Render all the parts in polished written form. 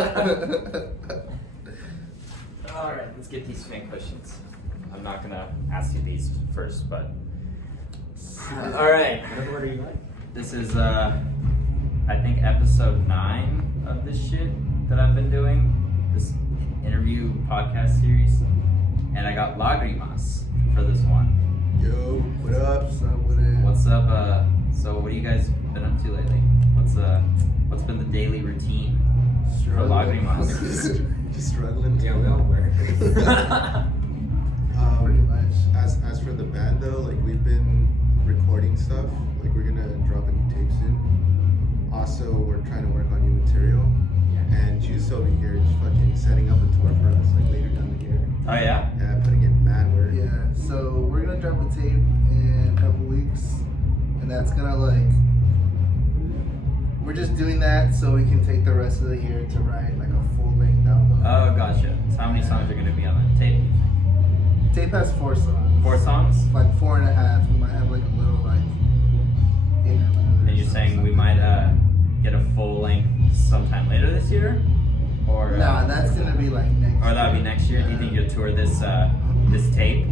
All right, let's get these fan questions. I'm not gonna ask you these first, but all right. Whatever order you like. This is I think episode 9 of this shit that I've been doing, this interview podcast series, and I got Lagrimas for this one. Yo, what up? What's up? So what have you guys been up to lately? What's been the daily routine for Lagrimas? Just struggling. Yeah, we all work. Pretty much. As for the band though, like we've been recording stuff. Like we're gonna drop a new tape soon. Also, we're trying to work on new material. Yeah. And Juice over here is fucking setting up a tour for us like later down the year. Oh yeah? Yeah, putting in mad work. Yeah, so we're gonna drop a tape in a couple weeks, and that's gonna we're just doing that so we can take the rest of the year to write like a full-length album. Oh, gotcha. So how many songs are gonna be on that tape? Tape has 4 songs. 4 songs? Like 4.5. We might have like a little interlude. And you're saying we might get a full length sometime later this year, or Nah, that's gonna be like next. Or that'll be next year. Do you think you'll tour this tape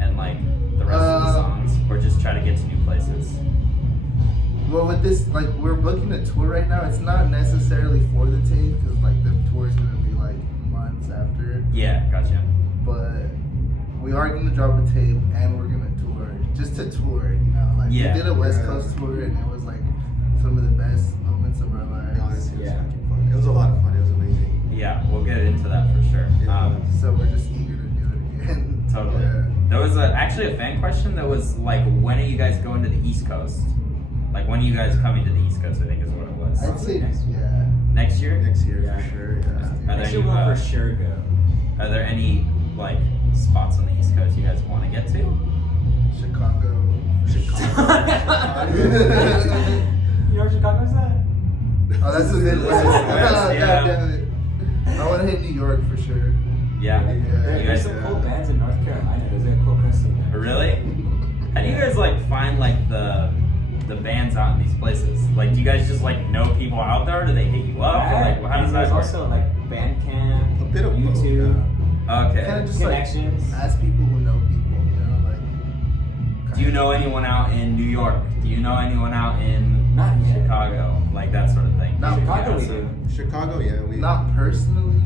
and like the rest of the songs, or just try to get to new places? Well, with this, like we're booking a tour right now. It's not necessarily for the tape because like the tour's gonna be like months after. Yeah, gotcha. But we are gonna drop a tape and we're gonna tour, just to tour, you know. Like Yeah. we did a West Coast tour and it was like some of the best moments of our lives. Honestly, it was Yeah. fucking fun. It was a lot of fun. It was amazing. Yeah, we'll get into that for sure. Yeah. So we're just eager to do it again. Totally. Yeah. There was actually a fan question that was like, when are you guys going to the East Coast? Like, when are you guys coming to the East Coast? I think is what it was. I'd say Next yeah. Next year? Next year Yeah. for sure. Yeah. Are there Next any, year we'll for sure go. Are there any like spots on the East Coast you guys want to get to? Chicago. You know where Chicago's at? Oh, that's the Midwest. Midwest, yeah. God damn it. I want to hit New York for sure. Yeah. Yeah. You There's guys, some cool bands in North Carolina. There's a cool custom there. really? How do you guys like find like the bands out in these places? Like, do you guys just like know people out there? Or do they hit you up? Or, like, how does that There's work? also like Bandcamp, A bit of both, YouTube, Okay. Kind of just connections. like ask people who know people, you know, like. Do you know anyone out in New York? Do you know anyone out in Not yet. Chicago? Like that sort of thing. Not Chicago, You know, we so- do. Chicago, yeah. We Not personally.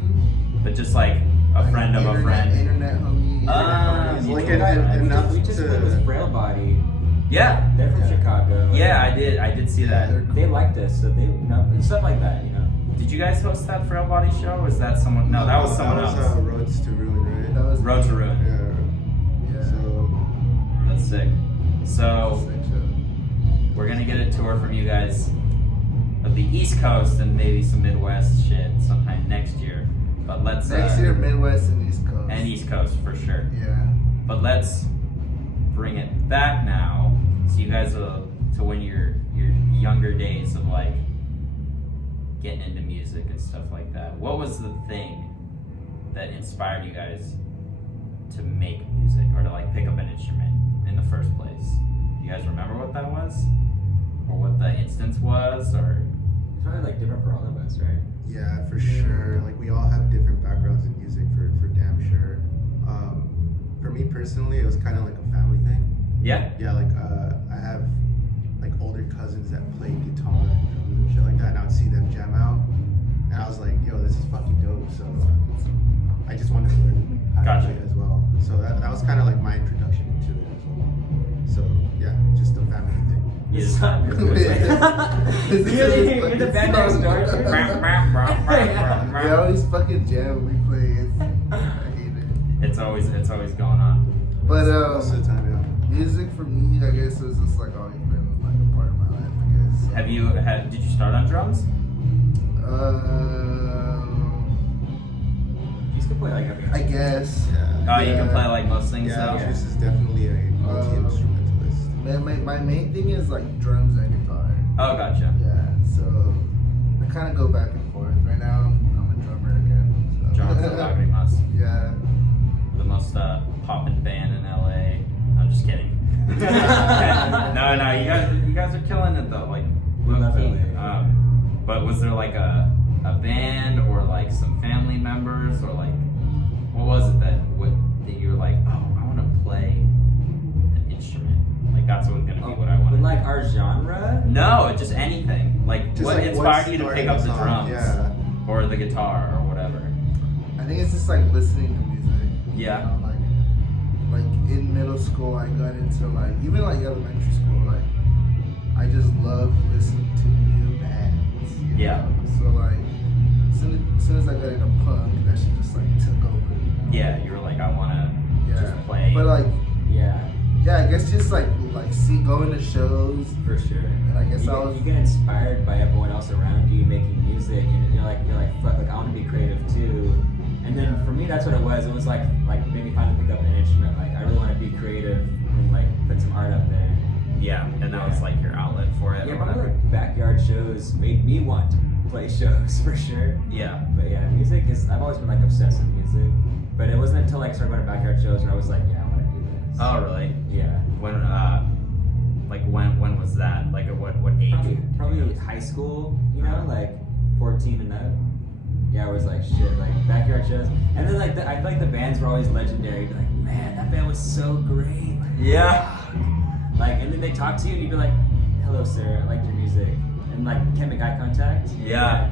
But just like a friend of a friend. Internet homie. Ah, It's you like know that. enough We just to. played with Frail Body. Yeah. They're from Yeah. Chicago. Yeah, I did see that. They liked us, so they, you know, and stuff like that, you know. Did you guys host that Frail Body show? Or was that someone? No, that was someone else. Roads to Ruin, right? That was Road to Ruin. Yeah. Yeah. So. That's sick. So Sick show. we're gonna get a tour from you guys of the East Coast and maybe some Midwest shit sometime next year. But let's Next year, Midwest and East Coast. and East Coast for sure. Yeah. But let's bring it back now. So you guys will to when your younger days of like getting into music and stuff like that. What was the thing that inspired you guys to make music or to like pick up an instrument in the first place? Do you guys remember what that was? Or what the instance was? Or It's probably like different for all of us, right? Yeah, for sure. Like we all have different backgrounds in music, for damn sure. For me personally, it was kind of like a family thing. yeah? Yeah, like I have like older cousins that play guitar and drums and shit like that, and I would see them jam out, and I was like, yo, this is fucking dope. So I just wanted to learn how Gotcha. to play it as well. So that was kind of like my introduction into it as well. So yeah, just a family thing. You It's just- not You're the band next door. We always fucking jam. We play. I hate it. It's always going on. But Most of the time, yeah. music for me, I guess, is just like always been like a part of my life. I guess. Did you start on drums? You just can play like every I guess. Yeah. Oh, you can play like most things. Yeah, so. Juice is definitely a multi-instrumentalist. My main thing is like drums and guitar. Oh, gotcha. Yeah, so I kind of go back and forth. Right now, I'm a drummer again. So. Jonathan Lagrimas, Yeah. the most poppin' band in LA. I'm just kidding. No, you guys are killing it though. Like, We love low-key. LA. But was there like a a band or like some family members or like what was it that you were like, oh, I want to play an instrument. Like that's what's gonna be what I want. But like our genre? No, just anything. Like Just what like inspired what's you to pick starting up the the song, drums yeah. or the guitar or whatever? I think it's just like listening to music. Yeah. You know, like in middle school, I got into like even like elementary school, like I just love listening to new bands. you Yeah. know? So like, as soon as I got into punk, that shit just like took over. Yeah, you were like, I want to Yeah. just play. But like, Yeah, yeah, I guess just like going to shows. for sure. And I guess You get inspired by everyone else around you making music, and you're like, fuck, like I want to be creative too. And then for me, that's what it was. It was like maybe finally pick up an instrument. Like I really want to be creative and like put some art up there. yeah, and that was like your outlet for it. Yeah, or probably whatever. like backyard shows made me want to play shows for sure. Yeah. But yeah, music is. I've always been like obsessed with music. But it wasn't until like I started going to backyard shows where I was like, yeah, I want to do this. Oh, really? Yeah. When was that? Like at what age? Probably high school, you know, like 14 and up. Yeah, it was like shit, like backyard shows. And then like I feel like the bands were always legendary. You'd be like, man, that band was so great. Like, Yeah. Like, and then they talk to you and you'd be like, hello sir, I like your music. And like can't make eye contact. Yeah.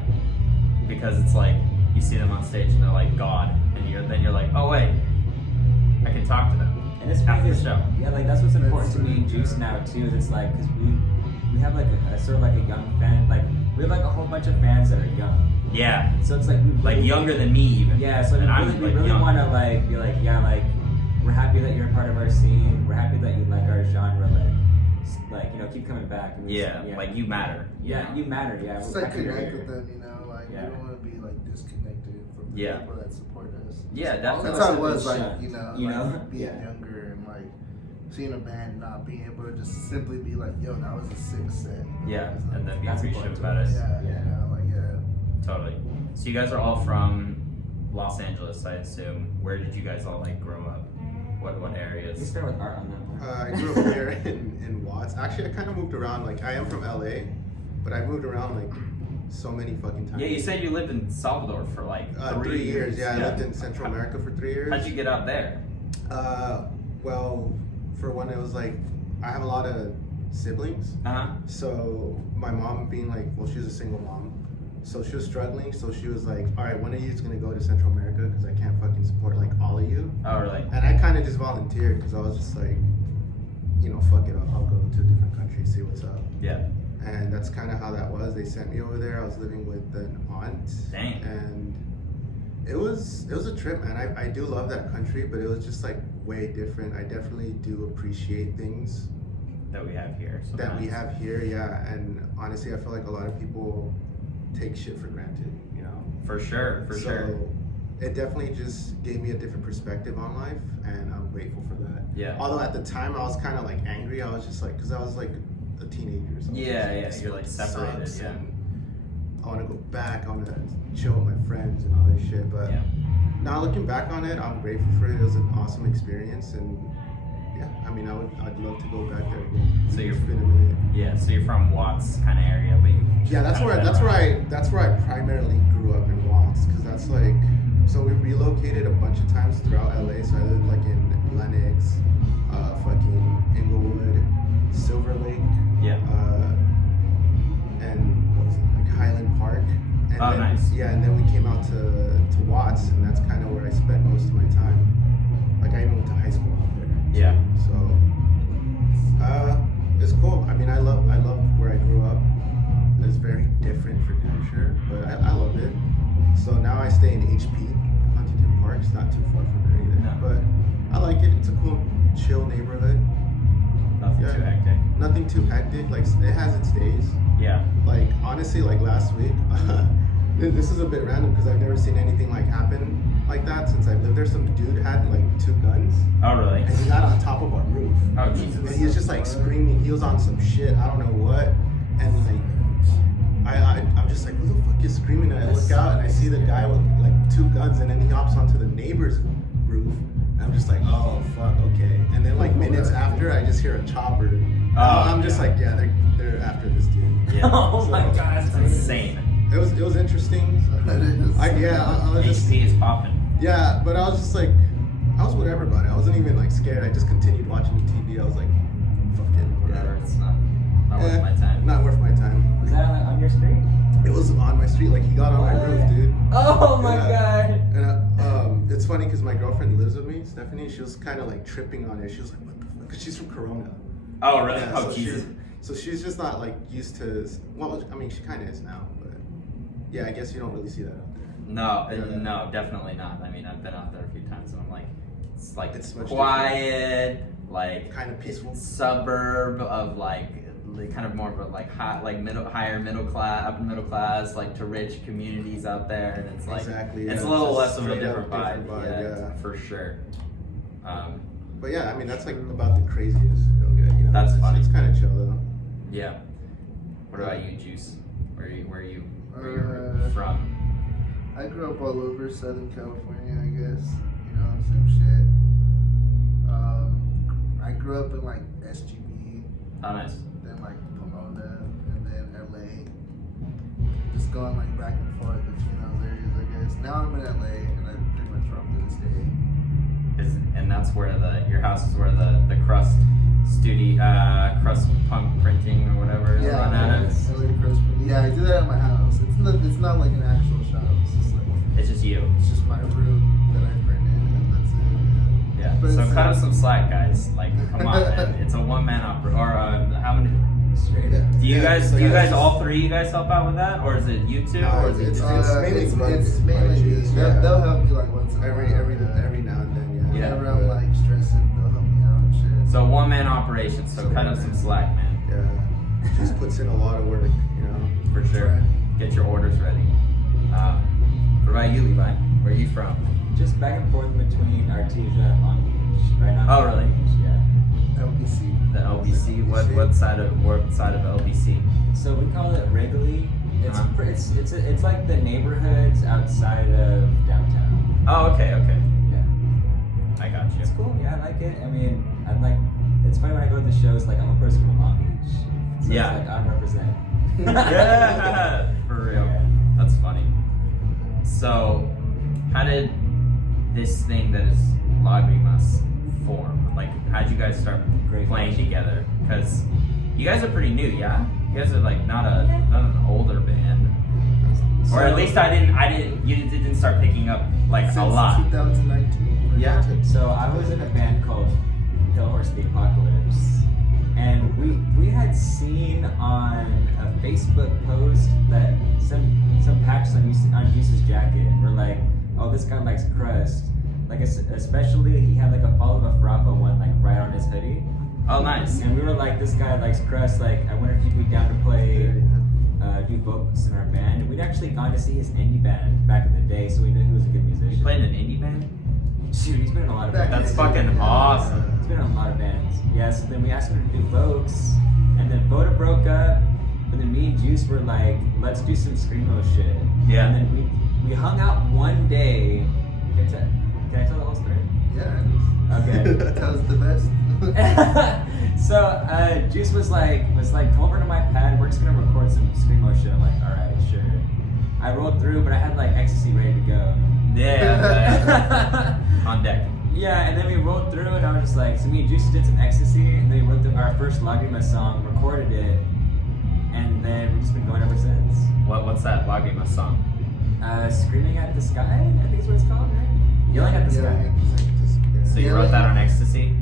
Because it's like you see them on stage and they're like God, and then you're like, oh wait, I can talk to them. And it's After funny the 'cause- show. Yeah, like that's what's important to me and Juice now too. Is it's like because we have like a sort of like a young fan. Like we have like a whole bunch of fans that are young. Yeah. So it's like we Like younger than me even. Yeah, so and we I'm really, like we really young. want to like be like, yeah, like we're happy that you're a part of our scene. We're happy that you like our genre. Like you know, keep coming back. And Yeah, like you matter. Yeah, you matter. Yeah, Just we're like happy you're connect here. with them, you know, like Yeah. we don't want to be like disconnected from the Yeah. people that support us. Yeah, definitely. That's how it was, Shut, like, you know? being Yeah. younger and like seeing a band not being able to just simply be like, yo, that was a sick set. Yeah, It's like, and then be That's appreciative important about to it. us. yeah, Yeah. you know, like yeah. Totally. So you guys are all from Los Angeles, I assume. Where did you guys all like grow up? What You areas? start with art on that one. I grew up here in Watts. Actually, I kind of moved around. Like, I am from LA, but I moved around like so many fucking times. Yeah, you said you lived in Salvador for like 3 years. Yeah, I lived in Central America for 3 years. How'd you get out there? Well, for one, it was like I have a lot of siblings. Uh-huh. So my mom being like, well, she's a single mom. So she was struggling. So she was like, all right, one of you is going to go to Central America because I can't fucking support like all of you. Oh, really? And I kind of just volunteered because I was just like, you know, fuck it, I'll go to a different country, see what's up. Yeah. And that's kind of how that was. They sent me over there. I was living with an aunt. Dang. And it was a trip, man. I do love that country, but it was just like way different. I definitely do appreciate things That we have here. that we sometimes. have here, yeah. And honestly, I feel like a lot of people take shit for granted, you know. For sure, for sure. It definitely just gave me a different perspective on life, and I'm grateful for that. Yeah. Although at the time I was kind of like angry. I was just like, because I was like a teenager. So I was Yeah, just yeah, this you're, like, fucking separated, sucks, yeah. and I want to go back. I want to chill with my friends and all this shit. But Yeah. now looking back on it, I'm grateful for it. It was an awesome experience, and yeah, I mean, I'd love to go back there again. So you're- It's been a minute. Yeah, so you're from Watts kind of area, but you. Yeah, that's where I primarily grew up in Watts, because that's like, so we relocated a bunch of times throughout LA. So I lived like in Lenox, fucking Inglewood, Silver Lake, Yeah. and what was it, like Highland Park. And Oh, then, nice. Yeah, and then we came out to Watts, and that's kind of where I spent most of my time. Like I even went to high school out there. Yeah. So, it's cool. I mean, I love where I grew up. It's very different for damn sure, but I love it. So now I stay in HP, Huntington Park. It's not too far from there either, No. but I like it. It's a cool, chill neighborhood. Nothing Yeah. too hectic. Nothing too hectic. Like it has its days. Yeah. Like honestly, like last week, this is a bit random because I've never seen anything like happen like that since I've lived there. Some dude had like 2 guns. Oh, really? And he got on top of our roof. Oh, And Jesus. he was just like screaming. He was on some shit. I don't know what. And like, I'm just like, who the fuck is screaming? And I look out and I see the guy with like 2 guns. And then he hops onto the neighbor's roof. And I'm just like, oh fuck, okay. And then like minutes after, I just hear a chopper. Oh, I'm just yeah. like, yeah, they're after this dude. Yeah. Oh my So- god, It's that's crazy. insane. it was interesting. I was just HP is popping. yeah, but I was just like, I was with everybody. I wasn't even like scared. I just continued watching the TV. I was like, fuck it, Whatever. It's not worth my time. Not worth my time. Was that on your street? It was on my street. Like he got on my roof, dude. Oh my Yeah. god. And it's funny because my girlfriend lives with me, Stephanie. She was kind of like tripping on it. She was like, what the fuck? Because she's from Corona. Oh really? Yeah, Oh so Jesus. So she's just not like used to. Well, I mean, she kind of is now, but yeah, I guess you don't really see that out there. No, Yeah. no, definitely not. I mean, I've been out there a few times, and I'm like, it's much quiet, like Kind of peaceful. suburb of like kind of more of a like higher middle class, upper middle class, like to rich communities out there, and it's like Exactly, it's yeah, a little it's less of a straight up different vibe, different vibe, yeah, yeah. for sure. But yeah, I mean, that's like about the craziest. Okay, you know, That's funny. It's kind of chill though. Yeah. What about you, Juice? Where are you from? I grew up all over Southern California, I guess. You know, same shit. I grew up in like SGB, Oh, nice. then like Pomona, and then LA. Just going like back and forth between those areas, I guess. Now I'm in LA, and I'm pretty much from to this day. And that's where your house is where the crust crust punk printing or whatever is run out of. LA Crust. Yeah, I do that at my house. It's not like an actual shop. It's just like It's just you. it's just my room that I print in, and that's it. Yeah. But So it's cut like- up some slack, guys. Like, come on, man. It's a one-man opera. Or how many? Straight up. Do you Yeah, guys? so Do you yeah, guys all three? You guys help out with that, or is it you two, No, or is it it's- just mainly it's Monday, mainly Monday, me. yeah. They'll help me like once in a Every while. now and then, yeah. Yeah. Whenever I'm like stressing, they'll help me out and shit. so one-man operation? So cut up some slack, man, Yeah. Just puts in a lot of work, you know. for sure. Right. Get your orders ready. What about you, Levi? Where are you from? Just back and forth between Artesia and Long Beach. Right now. Oh, really? Yeah. LBC. The LBC. What side of LBC? So we call it Wrigley. It's Uh-huh. it's like the neighborhoods outside of downtown. Oh, okay. Yeah. I got you. It's cool. Yeah, I like it. I mean, I'm like, it's funny when I go to the shows. Like, I'm a person from Long Beach. So Yeah. It's like I represent. Yeah, for real. Yeah. That's funny. So, how did this thing that is Lagrimas form? Like, how'd you guys start Great playing question. together? Because you guys are pretty new, yeah. You guys are like not an older band, or at least you didn't start picking up like Since a lot. 2019. Yeah. So I was in a band called Hill Horse the Apocalypse, and we had seen on a Facebook post that some patches on Juice's jacket were like, oh, this guy likes crust. Like especially he had like a Fall of a Farapa one like right on his hoodie, Oh, nice. and we were like, this guy likes crust. Like I wonder if he'd be down to play. Do vocals in our band, and we'd actually gone to see his indie band back in the day, so we knew he was a good musician. You played in an indie band? Shoot, he's been in a lot of Back bands. That's fucking awesome. He's been in a lot of bands. Yeah, so then we asked him to do Vogues, and then Voda broke up, and then me and Juice were like, let's do some Screamo shit. Yeah. And then we hung out one day. Can I tell the whole story? Yeah. Okay. That was the best. So Juice was like, come over to my pad. We're just gonna record some Screamo shit. I'm like, all right, sure. I rolled through, but I had like ecstasy ready to go. Yeah. On deck. Yeah, and then we rolled through, and I was just like, so me and Juice did some ecstasy, and then we wrote our first Lagrimas song, recorded it, and then we've just been going ever since. What's that Lagrimas song? Screaming at the Sky, I think is what it's called, right? Yelling at the Sky. So you wrote that on ecstasy?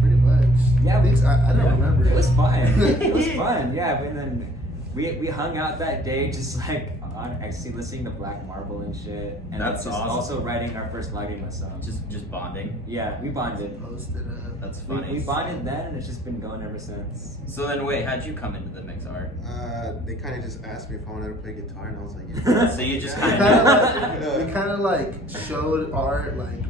Pretty much. Yeah, I think so. I don't yeah, remember. It was fun. It was fun, yeah, and then we hung out that day just like on ecstasy, listening to Black Marble and shit, and That's just awesome. also writing our first Lagrimas song. Just bonding. Yeah, we bonded. Posted up. That's We funny. bonded then, and it's just been going ever since. So then, wait, how'd you come into the mix art? They kind of just asked me if I wanted to play guitar, and I was like, So you just We kind we kind of like showed art like,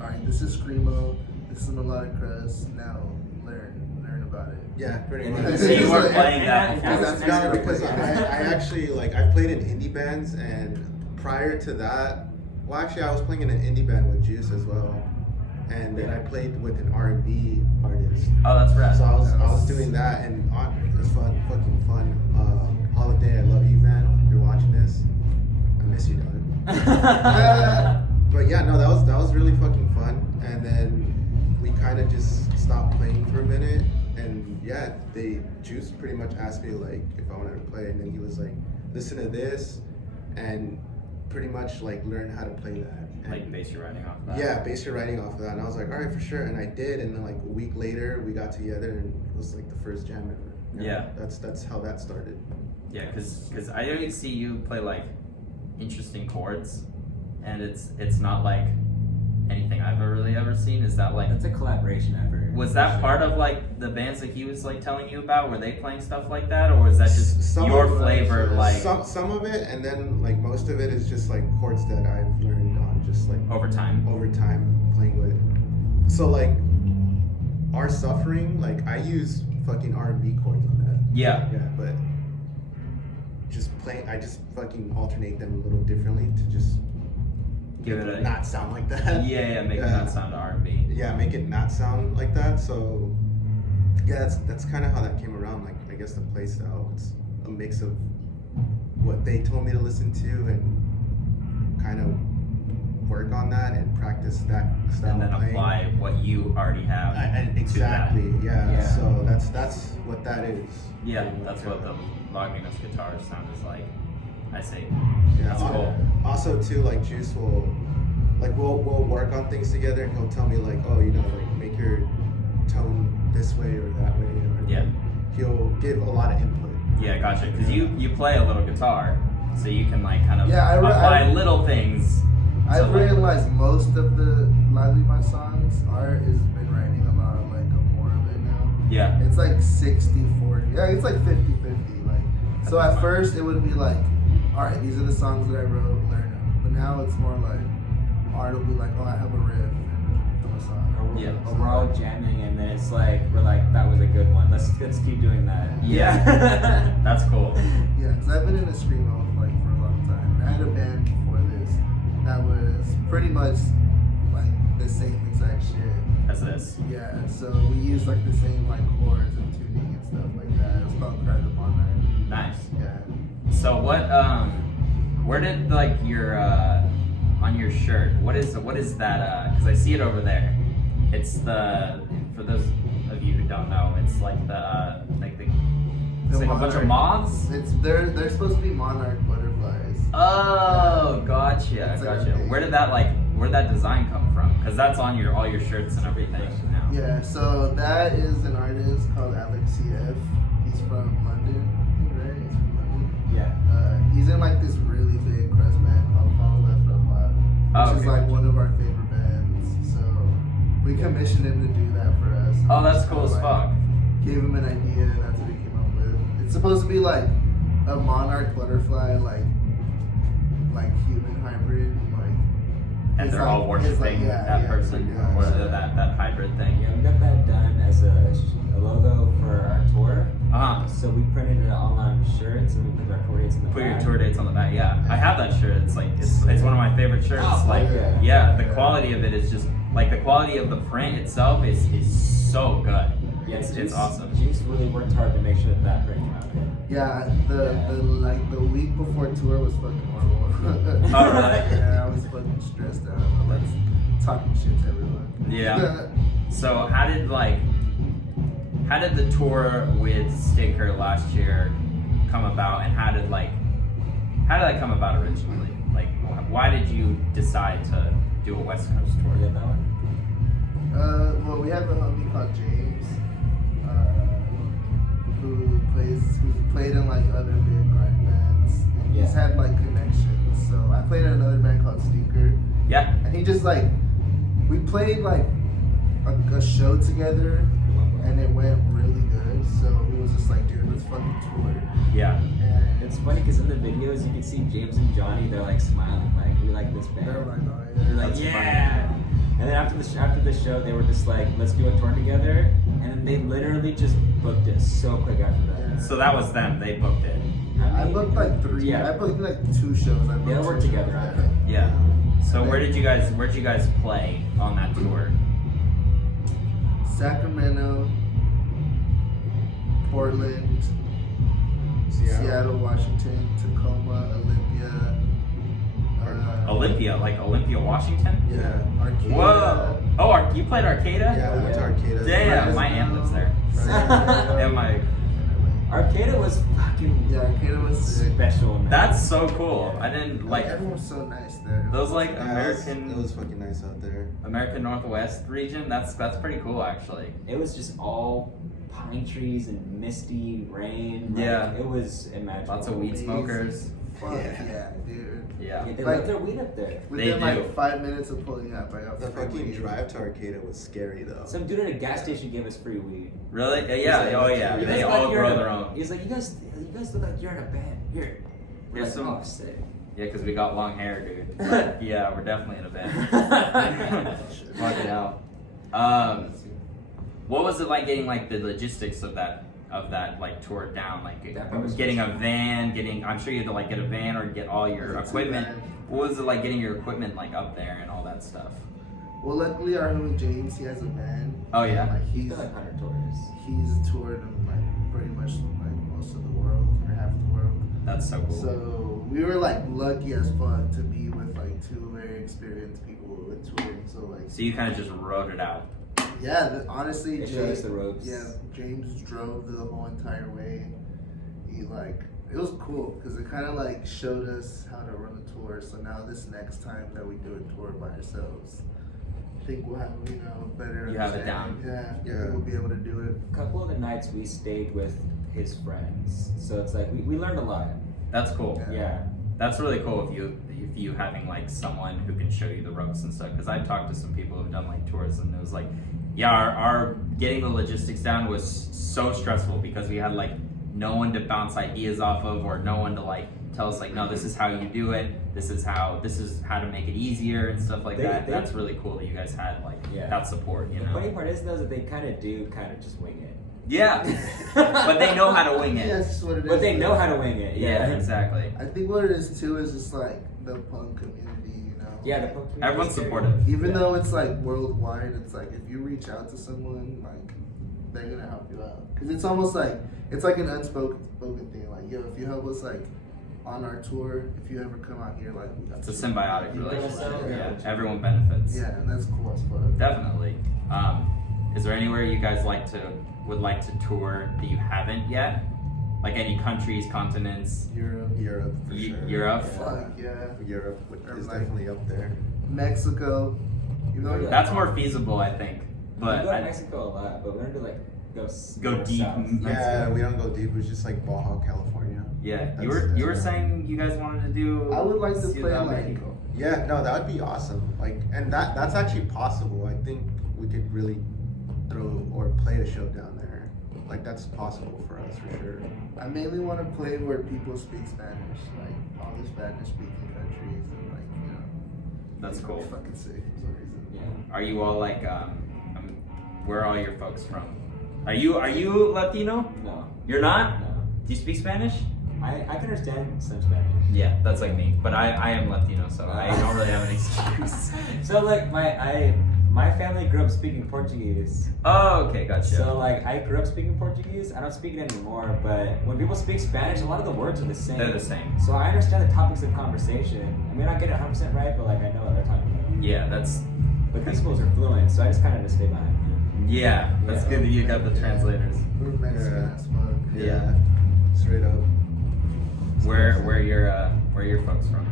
all right, this is Screamo, this is Melodic Crust. Now learn about it. yeah, pretty And much. then- So you weren't And playing that and before? that's No, because I actually like I played in indie bands, and prior to that, well, actually I was playing in an indie band with Juice as well, and then I played with an R&B artist. Oh, that's So rad. I was doing that, and it was fucking fun. Holiday, I Love You, Man. But yeah, no, that was really fucking fun. And then we kind of just stopped playing for a minute. And yeah, Juice pretty much asked me like if I wanted to play, and then he was like, listen to this, and pretty much like learn how to play that. And Like base your writing off of that. yeah, base your writing off of that. And I was like, all right, for sure. And I did. And then like a week later, we got together, and it was like the first jam ever. You know? Yeah. That's how that started. Yeah, because I only see you play like interesting chords, and it's not like anything I've ever seen. Is that like That's a collaboration effort. was that for part sure. of like the bands that he was like telling you about? Were they playing stuff like that, or was that just Some your of it, flavor? Like some of it, and then like most of it is just like chords that I've learned on just like over time. playing with. So like Our Suffering, like I use fucking R&B chords on that. Yeah. Yeah, but I just fucking alternate them a little differently to just Give it a not sound like that. yeah, make it Yeah. not sound R&B. Yeah, make it not sound like that. So yeah, that's kind of how that came around. Like I guess the play style, it's a mix of what they told me to listen to and kind of work on that and practice that style And then of playing. apply what you already have. And to exactly, yeah. Yeah. So that's what that is. Yeah, that's what the Lagrimas guitar sound is like. I say. Yeah. That's cool. Also too, like Juice will, like we'll work on things together, and he'll tell me like, oh, you know, like make your tone this way or that way. Or Yeah. He'll give a lot of input. Yeah, gotcha. Because you play a little guitar, so you can like kind of Yeah, apply little things. I've So, like, realized most of the Lagrimas songs, Art has been writing a lot of like more of it now. Yeah. It's like 60-40. Yeah, it's like 50-50. Like, so That's at fine. first it would be like, all right, these are the songs that I wrote, learn them. But now it's more like, Art will be like, oh, I have a riff and do a song. Or we're, Yeah. or we're all jamming, and then it's like we're like, that was a good one. Let's keep doing that. Yeah. That's cool. Yeah, because I've been in a screamo like for a long time. And I had a band before this that was pretty much like the same exact shit. As this. Yeah, so we used like the same like chords and tuning and stuff like that. It was called Cries Upon Night. Nice. Yeah. So what? Where did like your on your shirt? What is that? Because I see it over there. It's the for those of you who don't know, it's like the it's like a bunch of monarch- moths. They're supposed to be monarch butterflies. Oh, gotcha, It's like gotcha. a- Where did that design come from? Because that's on all your shirts and everything now. Yeah, so that is an artist called Alex CF. He's from London, I think, right? He's from London. Yeah. He's in like this really big crust band called Follow Left Up Live, which Oh, is okay. like one of our favorite bands. So we commissioned him to do that for us. Oh, that's So, cool as like, fuck. Gave him an idea, and that's what he came up with. It's supposed to be like a monarch butterfly, like human hybrid, like. And it's they're like- all it's like, worshiping yeah, that yeah, person yeah, or so- that hybrid thing. Yeah, we got that done as a logo for our tour. So So we printed it all on shirts, and we put our tour dates in the put your back. tour dates on the back. Yeah, I have that shirt. It's like it's one of my favorite shirts. Oh, Like yeah. the quality of it is just like the quality of the print itself is so good. Yeah, It's Juice- awesome. Juice really worked hard to make sure that print came out good. Yeah, the week before tour was fucking horrible. Oh, really? Yeah, I was fucking stressed out. I'm like talking shit to everyone. Yeah. So how did the tour with Stinker last year come about, and how did that come about originally? Like, why did you decide to do a West Coast tour? You get that one? Well, we have a homie called James, who played in like other big grind bands, and he's Yeah. had like connections. So I played in another band called Stinker, Yeah. and he just like we played like a show together, and it went really good. So he was just like, dude, let's fucking tour. Yeah. And It's funny because in the videos you can see James and Johnny. They're like smiling, like we like this band. they're like, oh They're yeah. like, That's yeah. funny. And then after the show, they were just like, let's do a tour together. And then they literally just booked it so quick after that. Yeah. So that was them. They booked it. I booked like 3. Yeah. I booked like 2 shows. I booked They'll work 2 together shows, on it. Yeah. So And where'd then you guys play on that tour? Sacramento, Portland, Seattle, Washington, Tacoma, Olympia, Olympia, like Olympia, Washington. Yeah. Arcade. Whoa! Oh, you played Arcata? Yeah, we went to Arcata. Damn, my aunt lives there. And my Arcata was fucking Yeah, Arcade was sick. special, man. that's so cool. I didn't Like, like everyone was so nice there. those like Yeah, it American was fucking nice out there. American Northwest region. That's pretty cool actually. It was just all pine trees and misty rain. Like, Yeah. it was magical. Lots of weed smokers. Fuck Yeah. yeah, dude. Yeah. Yeah, they Like- love their weed up there. Within do. like 5 minutes of pulling up, I got The free fucking weed. drive to Arcata was scary though. Some dude at a gas station gave us free weed. Really? Yeah. He's Oh like, yeah. you They guys all like you're grow in a- their own. He's like, you guys look like you're in a band. Here. We're Here's like, some- oh, sick. Yeah, because we got long hair, dude. But, yeah, we're definitely in a band. Fuck it out. What was it like getting like the logistics of that like tour down? Like That part was getting a van, I'm sure you had to like get a van or get all your It's a equipment. van. What was it like getting your equipment like up there and all that stuff? Well, luckily our homie James, he has a van. Oh, yeah? And, like He's he's done like 100 tours. he's toured in like pretty much like most of the world or half the world. That's so cool. So we were like lucky as fuck to be with like two very experienced people with touring. So like So you kind of just wrote it out. yeah, honestly, They showed us the ropes. Yeah, James drove the whole entire way. He like it was cool because it kind of like showed us how to run a tour. So now this next time that we do a tour by ourselves, I think we'll have better. You have it understanding. Yeah, Yeah. we'll be able to do it. A couple of the nights we stayed with his friends, so it's like we learned a lot. That's cool. Yeah. That's really cool if you having like someone who can show you the ropes and stuff. Because I've talked to some people who've done like tours and it was like, yeah, our getting the logistics down was so stressful because we had like no one to bounce ideas off of or no one to like tell us like, no, this is how you do it. This is how to make it easier and stuff like that. They- That's really cool that you guys had like Yeah. that support. You The know. funny part is though that they kind of just wing it. Yeah, but they know how to wing Yeah, it. that's just what it is. But they know how to wing it. Yeah, exactly. I think what it is too is just like the punk community, Yeah, the punk community Everyone's is scary. supportive. Even Yeah. though it's like worldwide, it's like if you reach out to someone, like they're gonna help you out. Cause it's almost like it's like an unspoken thing. Like yo, if you help us like on our tour, if you ever come out here, like we got It's a you. symbiotic You know what I'm relationship. saying? Yeah, everyone benefits. Yeah, and that's cool as fuck. Definitely. Is there anywhere you guys would like to tour that you haven't yet? Like any countries, continents? Europe for sure. Europe? Fuck yeah. Europe Or is like- definitely up there. Mexico. You know, Yeah. That's more feasible, I think. We go to But Mexico a lot, but we don't do like go Go deep. south. Yeah, we don't go deep. It's just like Baja, California. yeah, you That's were right. saying you guys wanted to do. I would like to play Ciudad like Mexico. Yeah, no, that would be awesome. Like, and that's actually possible. I think we could really throw or play a show down there. Like, that's possible for us for sure. I mainly want to play where people speak Spanish, like all the Spanish-speaking countries, and like That's cool. Fucking sick for some reason. Yeah. Are you all like where are all your folks from? Are you Latino? No. You're not? No. Do you speak Spanish? I can understand some Spanish. Yeah, that's like me. But I am Latino, so I don't really have an excuse. So like my family grew up speaking Portuguese. Oh, okay, gotcha. So like I grew up speaking Portuguese. I don't speak it anymore, but when people speak Spanish, a lot of the words are the same. They're the same. So I understand the topics of conversation. I mean, I get it 100% right, but like I know what they're talking about. Yeah, that's But these schools are fluent, so I just kind of just stay behind. yeah. That's good that you got the translators. We're Mexican Yeah. as fuck. Yeah. Straight up. Where your folks from?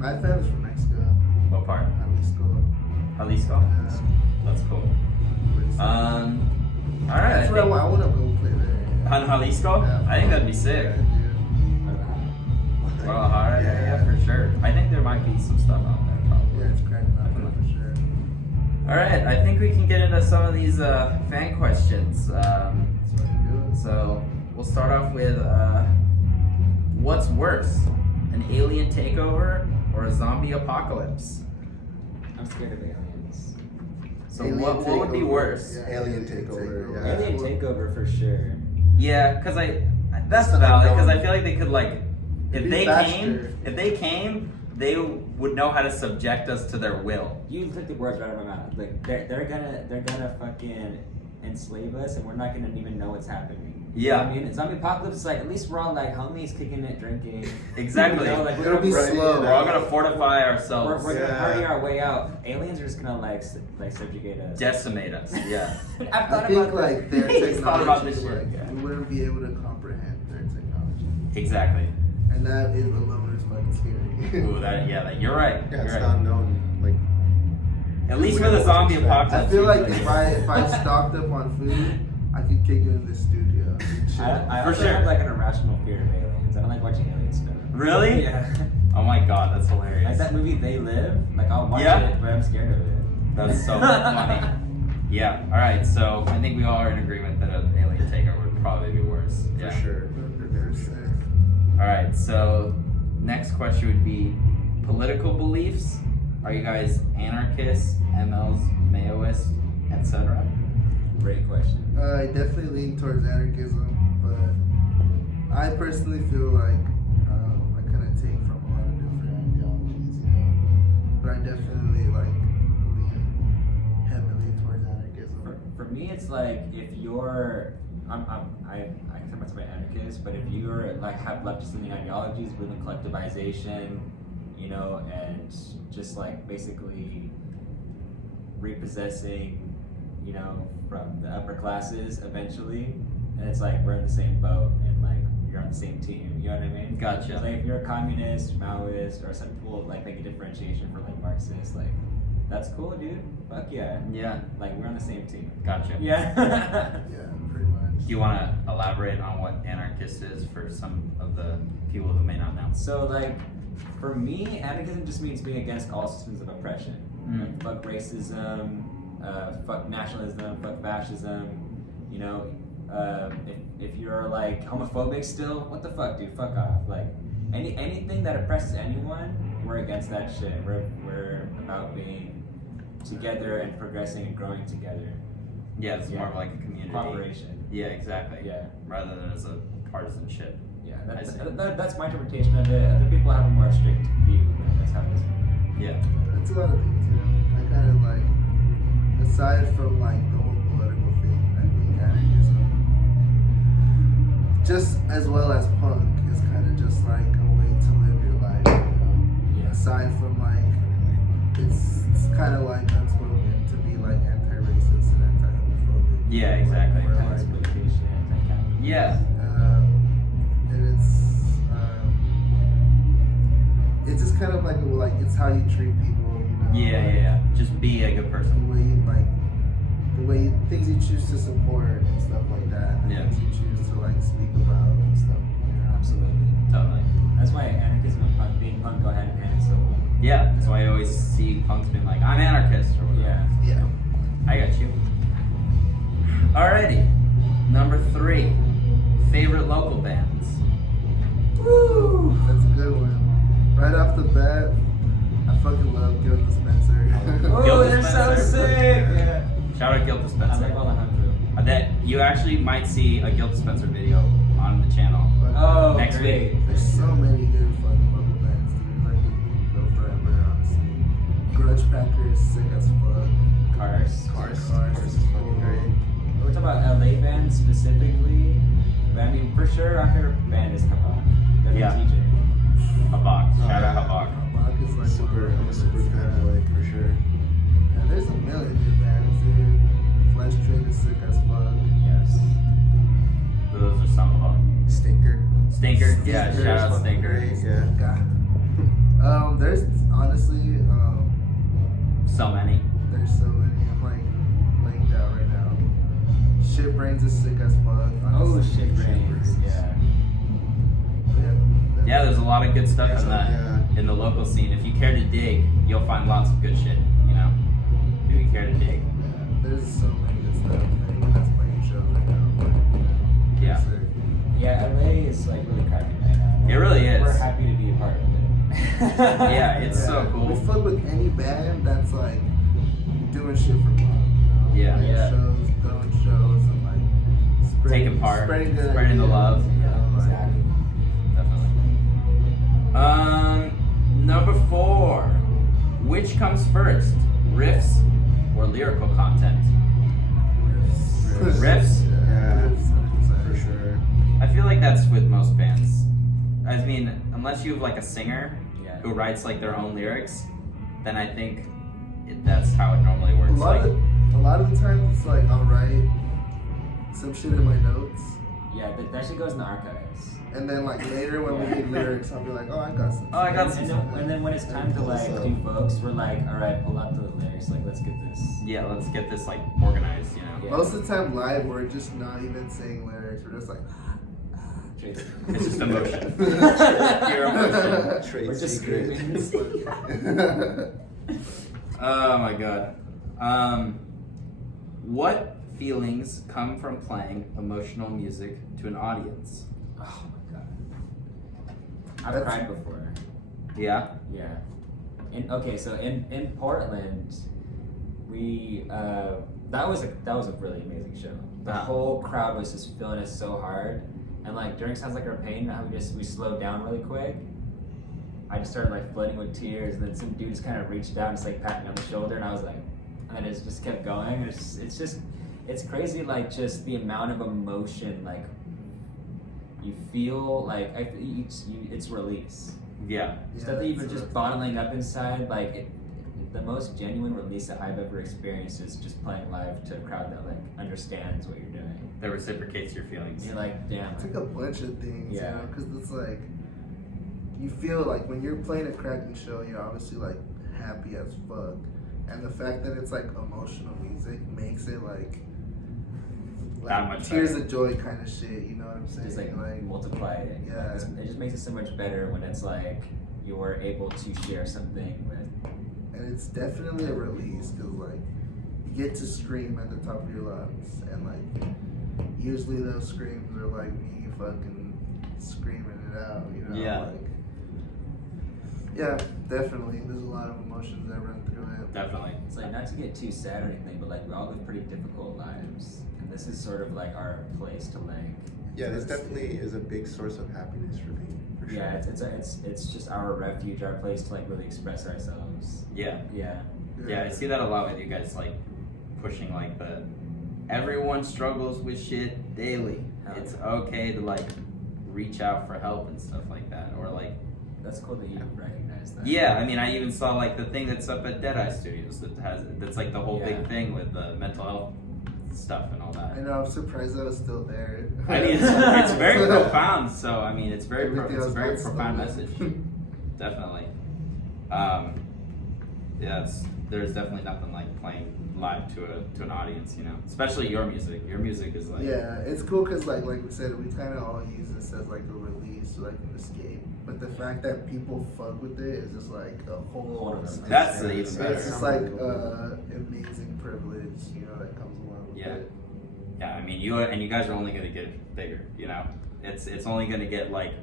My family's from Mexico. What part? Jalisco. Jalisco. That's cool. All right. That's where I want to go play there. On Jalisco? Yeah. I think that'd be sick. Yeah, dude. Guadalajara, yeah, for sure. I think there might be some stuff out there, probably. Yeah, it's cracking out there for sure. All right, I think we can get into some of these fan questions. That's what I do. So we'll start off with what's worse, an alien takeover or a zombie apocalypse? I'm scared of aliens. So Alien what would be takeover. worse? Yeah, Alien takeover, yeah. Alien takeover for sure. Yeah, because that's valid. Because I feel like they could like It'd if be they came, they would know how to subject us to their will. You took the words right out of my mouth. Like they're gonna fucking enslave us, and we're not gonna even know what's happening. Yeah. I mean, zombie apocalypse is like, at least we're all like homies kicking it, drinking. Exactly. You know, like, It'll be Right, slow. We're all gonna fortify ourselves. We're Yeah. gonna party our way out. Aliens are just gonna like subjugate us. Decimate us. Yeah. I've I thought think about like that. their He's thought about this technology, shit, like, yeah. we wouldn't be able to comprehend their technology, Exactly. and that is alone is fucking scary. Ooh, you're right. Yeah, You're it's right. not known. Like, At least we for know the what to zombie expect. apocalypse. I feel like you'd be if I stocked up on food, I could kick you in the studio. and chill. I For also sure. have like an irrational fear of aliens. I don't like watching alien stuff. Really? Yeah. Oh my god, that's Like hilarious. that movie They Live. Like I'll watch Yeah. it, but I'm scared of it. That's so funny. Yeah. All right. So I think we all are in agreement that an alien takeover would probably be worse. for Yeah. sure. All right. So next question would be political beliefs. Are you guys anarchists, MLs, Maoists, etc.? Great question. I definitely lean towards anarchism, but I personally feel like I kind of take from a lot of different ideologies, you know. But I definitely like lean heavily towards anarchism. For me, it's like if you're, I consider myself an anarchist, but if you're like have leftist-leaning ideologies, believe in collectivization, you know, and just like basically repossessing, you know, from the upper classes eventually, and it's like we're in the same boat and like you're on the same team. You know what I mean? Gotcha. It's like if you're a communist, Maoist, or some people like make a differentiation for like Marxist, like that's cool, dude. Fuck yeah. Yeah. Like we're on the same team. Gotcha. Yeah. Yeah, pretty much. Do you want to elaborate on what anarchist is for some of the people who may not know? So like, for me, anarchism just means being against all systems of oppression. Like, fuck racism, fuck nationalism, fuck fascism. You know, if you're like homophobic still, what the fuck, dude? Fuck off. Like anything that oppresses anyone, we're against that shit. We're about being together and progressing and growing together. Yeah, it's more Yeah. of like a community. Cooperation. Yeah, exactly. Yeah. Rather than as a partisanship. Yeah, I see. that's my interpretation of it. Other people have a more strict view, and that's how it is. Yeah. It's a lot of things, you know. I kind of like, aside from like the whole political thing, I think anarchism, just as well as punk, is kind of just like a way to live your life, you know. Yeah. Aside from like, it's kind of like unspoken to be like anti-racist and anti-homophobic. Yeah, exactly. Where, like, Anti-exploitation, anti-capitalism. Yeah. and it's just kind of like it's how you treat people, you know. Yeah. Just be a good The person. way you like, things you choose to support and stuff like that. And Yeah. things you choose to like speak about and stuff. You know? Absolutely. Totally. That's why anarchism and punk, being punk, go hand in hand. So Yeah, that's why I always see punks being like, I'm anarchist or whatever. yeah. Yeah. I got you. Alrighty. Number 3. Favorite local bands. Woo! That's a good one. Right off the bat, I fucking love Guild Dispenser. Oh, Guild they're so Dispenser. sick. Yeah. Shout out Guild I Dispenser. like Alejandro. That you actually might see a Guild Dispenser video on the channel Oh, next great. week. There's so many good fucking local bands, dude. Like, we could go forever, honestly. Grudge Packer is sick as fuck. Cars. Cars Cars is fucking great. We're talking about LA bands specifically, but I mean, for sure, our favorite band is Kabak. They're Yeah. from TJ. Habak. Shout out Habak. Bach is like I'm a super fanboy for sure. Yeah, there's a million good bands, dude. Flesh Trade is sick as fuck. Yes. Those are some of them. Stinker. Stinker. Yeah, Stinker shout is out fucking Stinker. great, yeah. God. There's honestly, So many. there's so many. I'm like laying out right now. Shit Brains is sick as fuck. Oh, honestly. shit, brains. Yeah. Yeah, there's a lot of good stuff Yeah, in that yeah. in the local scene. If you care to dig, you'll find lots of good shit. You know, if you care to dig. Yeah, there's so many good stuff. Anyone that's playing shows right now, like, Yeah. sick. Yeah, LA is like really cracking right now. It really is. We're happy to be a part of it. Yeah, it's so cool. We fuck with any band that's like doing shit for pop. You know? Yeah. Playing Yeah. shows, throwing shows, and like Taking part, spreading good spreading the ideas, love. you know, like- Exactly. Definitely. Number 4. Which comes first, riffs or lyrical content? Riffs. Riffs? Yeah. Riffs, 100%. For sure. that's with most bands. I mean, unless you have like a singer Yeah. who writes like their own lyrics, then I think that's how it normally works. A lot of the time it's like I'll write some shit in my notes, Yeah, that shit goes in the archives. and then like later when we need lyrics, I'll be like, oh, I got some. Oh, I got And some. then when it's time to like do books, we're like, all right, pull out the lyrics. Like, let's get this. Yeah, let's get this like organized, you know. Yeah. Most of the time live, we're just not even saying lyrics. We're just like. Tracy. It's just emotion. Pure emotion. Trade We're just secret. screaming. Oh my god. What feelings come from playing emotional music to an audience? Oh my god. I've That's- cried before. Yeah? Yeah. So in Portland, we that was a really amazing show. The Ah. whole crowd was just feeling us so hard, and like during Sounds Like Our Pain, how we slowed down really quick. I just started like flooding with tears, and then some dude just kind of reached out and just like patted me on the shoulder, and I was like, and it just kept going. It's crazy, like just the amount of emotion like you feel like it's release. Yeah. Stuff that you've been just bottling up inside, like the most genuine release that I've ever experienced is just playing live to a crowd that like understands what you're doing. That reciprocates your feelings. You're like, damn. It's like a bunch of things, Yeah. you know, because it's like you feel like when you're playing a cracking show, you're obviously like happy as fuck, and the fact that it's like emotional music makes it like That much tears better. of joy kind of shit. You know what I'm saying? Just like multiply it. Yeah. It just makes it so much better when it's like you're able to share something with. and it's definitely a release because like you get to scream at the top of your lungs, and like usually those screams are like me fucking screaming it out. You know? Yeah. Like, yeah, definitely. There's a lot of emotions that run through it. Definitely. It's like not to get too sad or anything, but like we all live pretty difficult lives, and this is sort of like our place to like. Yeah, this definitely is a big source of happiness for me. For sure. Yeah, it's just our refuge, our place to like really express ourselves. Yeah. Yeah. Yeah, I see that a lot with you guys, like pushing like the everyone struggles with shit daily. Hell It's yeah. okay to like reach out for help and stuff like that, or like That's cool that you recognize that. yeah. I mean, I even saw like the thing that's up at Deadeye Studios that's like the whole Yeah. big thing with the mental health stuff and all that. I know. I'm surprised that was still there. I mean, it's very profound. So I mean, it's very Everything it's a else very was profound still message. there. Definitely. Yeah, there's definitely nothing like playing live to an audience, you know. Especially your music. Your music is like Yeah, it's cool because like we said, we kind of all use this as like a release, like an escape. But the fact that people fuck with it is just like a whole. That's the even It's better. just like amazing privilege, you know, that comes along with Yeah. it. Yeah, I mean, you guys are only gonna get bigger, you know. It's only gonna get like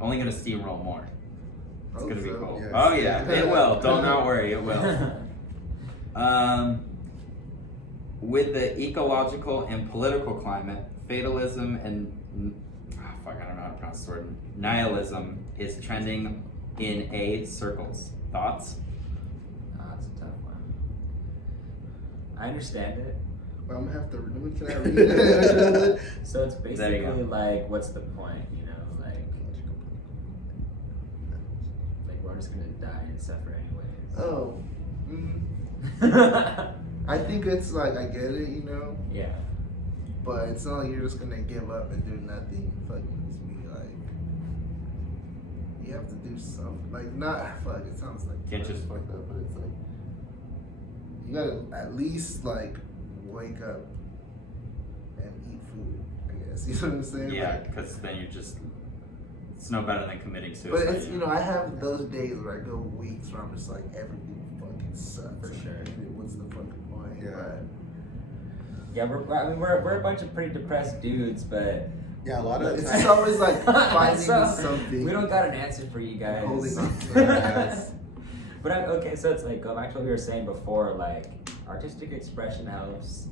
only gonna steamroll more. It's gonna be Hope so. cool. Yes. Oh yeah, it will. Don't not worry, it will. With the ecological and political climate, fatalism and I don't know how to pronounce the word. Nihilism is trending in A circles. Thoughts? That's a tough one. I understand it. Well, I'm gonna have to. Can I read it? So it's There you basically go. like, what's the point? You know, like we're just gonna die and suffer anyways. Oh. Mm, I think it's like I get it, you know, Yeah. but it's not like you're just gonna give up and do nothing. Fucking just be like, you have to do something. Like not fuck. It sounds like Can't just- fucked up, but it's like you gotta at least like wake up and eat food. I guess you know what I'm saying. Yeah, Like, because then you just it's no better than committing suicide. but it's, you know, I have those days where I go weeks where I'm just like everything fucking sucks. For sure. What's the fucking point? Yeah. But Yeah, we're a bunch of pretty depressed dudes, but Yeah, a lot of it's times. just always like finding So, something. we don't got an answer for you guys. Holding on to it. But okay, so it's like, go back to what we were saying before, like artistic expression helps.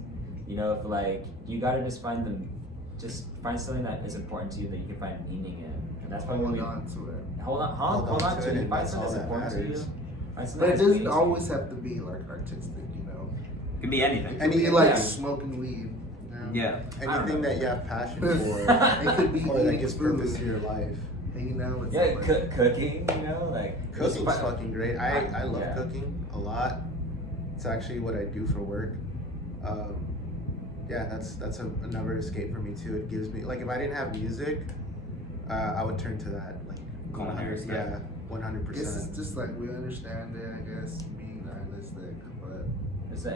You know, if like you gotta just find something that is important to you that you can find meaning in, and that's why Hold we on to it. hold on to to it, it. and Find that's something all that's that important to you. matters. Find something But it that's doesn't meaningful. always have to be like artistic, you know. It could be anything. It could be Yeah. like smoking weed. You know? Yeah. Anything that you have passion for, It could be or that eating gives food. purpose to your life. Hanging out with Yeah, somebody. cooking, you know, like Cooking's it's fun. fucking great. I love Yeah. cooking a lot. It's actually what I do for work. Yeah, that's another escape for me too. It gives me, like, if I didn't have music, I would turn to that, like, Culinary stuff. yeah, 100%. Guess it's just like we understand it, I guess, being nihilistic, but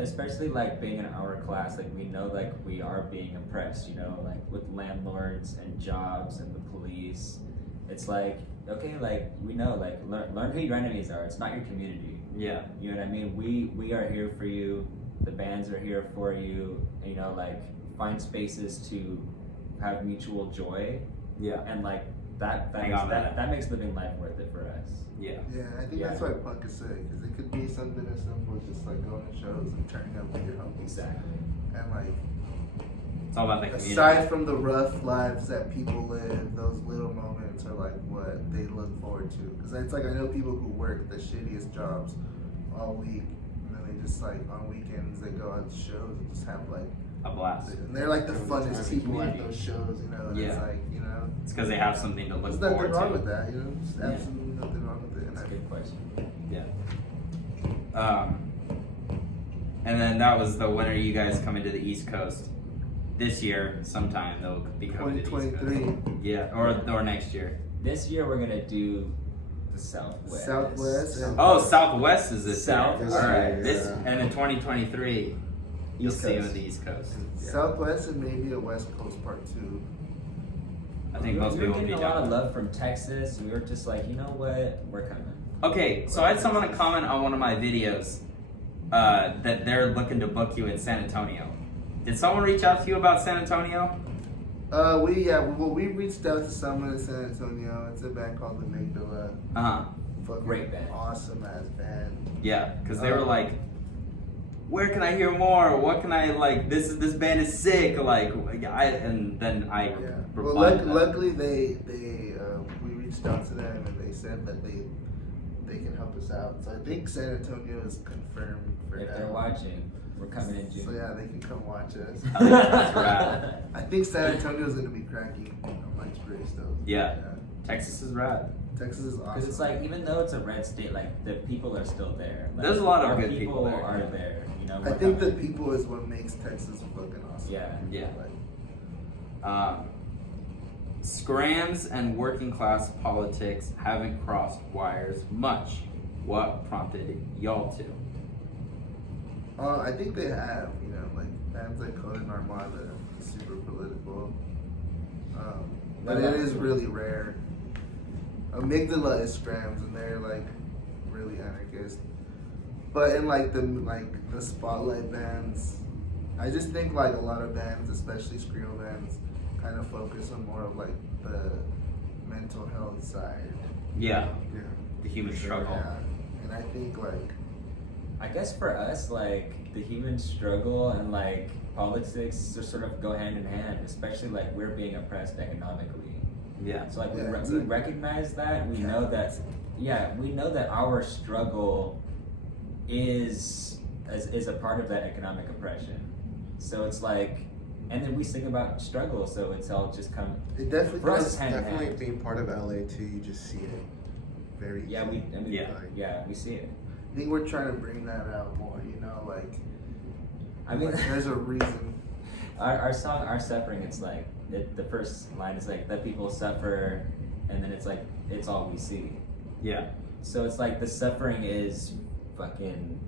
Especially like being in our class, like we know like we are being oppressed, you know, like with landlords and jobs and the police. It's like, okay, like we know, like learn who your enemies are. It's not your community. Yeah. You know what I mean? We are here for you. The bands are here for you. You know, like find spaces to have mutual joy, Yeah. and like that Hang on to that. that makes living life worth it for us. Yeah. yeah, I think Yeah. that's why punk is sick, because it could be something as simple as just like going to shows and turning up with your homies. Exactly. And like, It's all about the community. aside from the rough lives that people live, those little moments are like what they look forward to. Because it's like, I know people who work the shittiest jobs all week, and then they just like on weekends they go out to shows and just have like, A blast. and they're like the funnest Time people at community. those shows, you know. And Yeah. it's like, you know, It's because they have something to look there's nothing forward wrong to. with that, you know. Just Yeah. absolutely nothing wrong with it. And That's a good question. Yeah. And then that was the when are you guys coming to the East Coast? This year, sometime they'll be coming to the East Coast. 2023. Yeah, or next year. This year we're gonna do the Southwest. Southwest and- Oh, Southwest is this South- year. this All right. year, This yeah. and in 2023, you'll East see him Coast. at the East Coast. Yeah. Southwest and maybe a West Coast part 2. I think we most were people will getting be a lot down. of love from Texas. We were just like, you know what, we're coming. Okay, so I had someone to comment on one of my videos that they're looking to book you in San Antonio. Did someone reach out to you about San Antonio? We reached out to someone in San Antonio. It's a band called the Amygdala. Uh huh. Fucking Great band. awesome ass band. Yeah, because they were like, "Where can I hear more? What can I like? This band is sick." Like, and then I Yeah. Well, replied. to that. luckily we reached out to them and they said that they can help us out. So I think San Antonio is confirmed for If now. they're watching, we're coming in June. So yeah, they can come watch us. That's rad. I think San Antonio is gonna be cracking. I'm like pretty stoked. Yeah. Texas is rad. Texas is awesome. Because it's like, even though it's a red state, like the people are still there. Like, There's a lot of our good people there. are there. You know, I we're think the coming. people is what makes Texas fucking awesome. Yeah. Yeah. Like, Scrams and working class politics haven't crossed wires much. What prompted y'all to? I think they have, you know, like bands like Conan Armada, super political. But it is really rare. Amygdala is Scrams, and they're like really anarchist. But in like the spotlight bands, I just think like a lot of bands, especially screamo bands, kind of focus on more of like the mental health side. Yeah, Yeah. the human struggle. Yeah. And I think like I guess for us, like the human struggle and like politics just sort of go hand in hand, especially like we're being oppressed economically. Yeah. So like Yeah, we exactly. recognize that. We know that. Yeah, we know that our struggle is a part of that economic oppression. So it's like, and then we sing about struggle. So it's all just come. it definitely For us, does. it's hand in Definitely hand. being part of LA too, you just see it very Yeah, easily. Yeah. we see it. I think we're trying to bring that out more. You know, like I mean, like, there's a reason. our song, Our Suffering, it's like, the first line is like, let people suffer, and then it's like, it's all we see. Yeah. So it's like the suffering is fucking,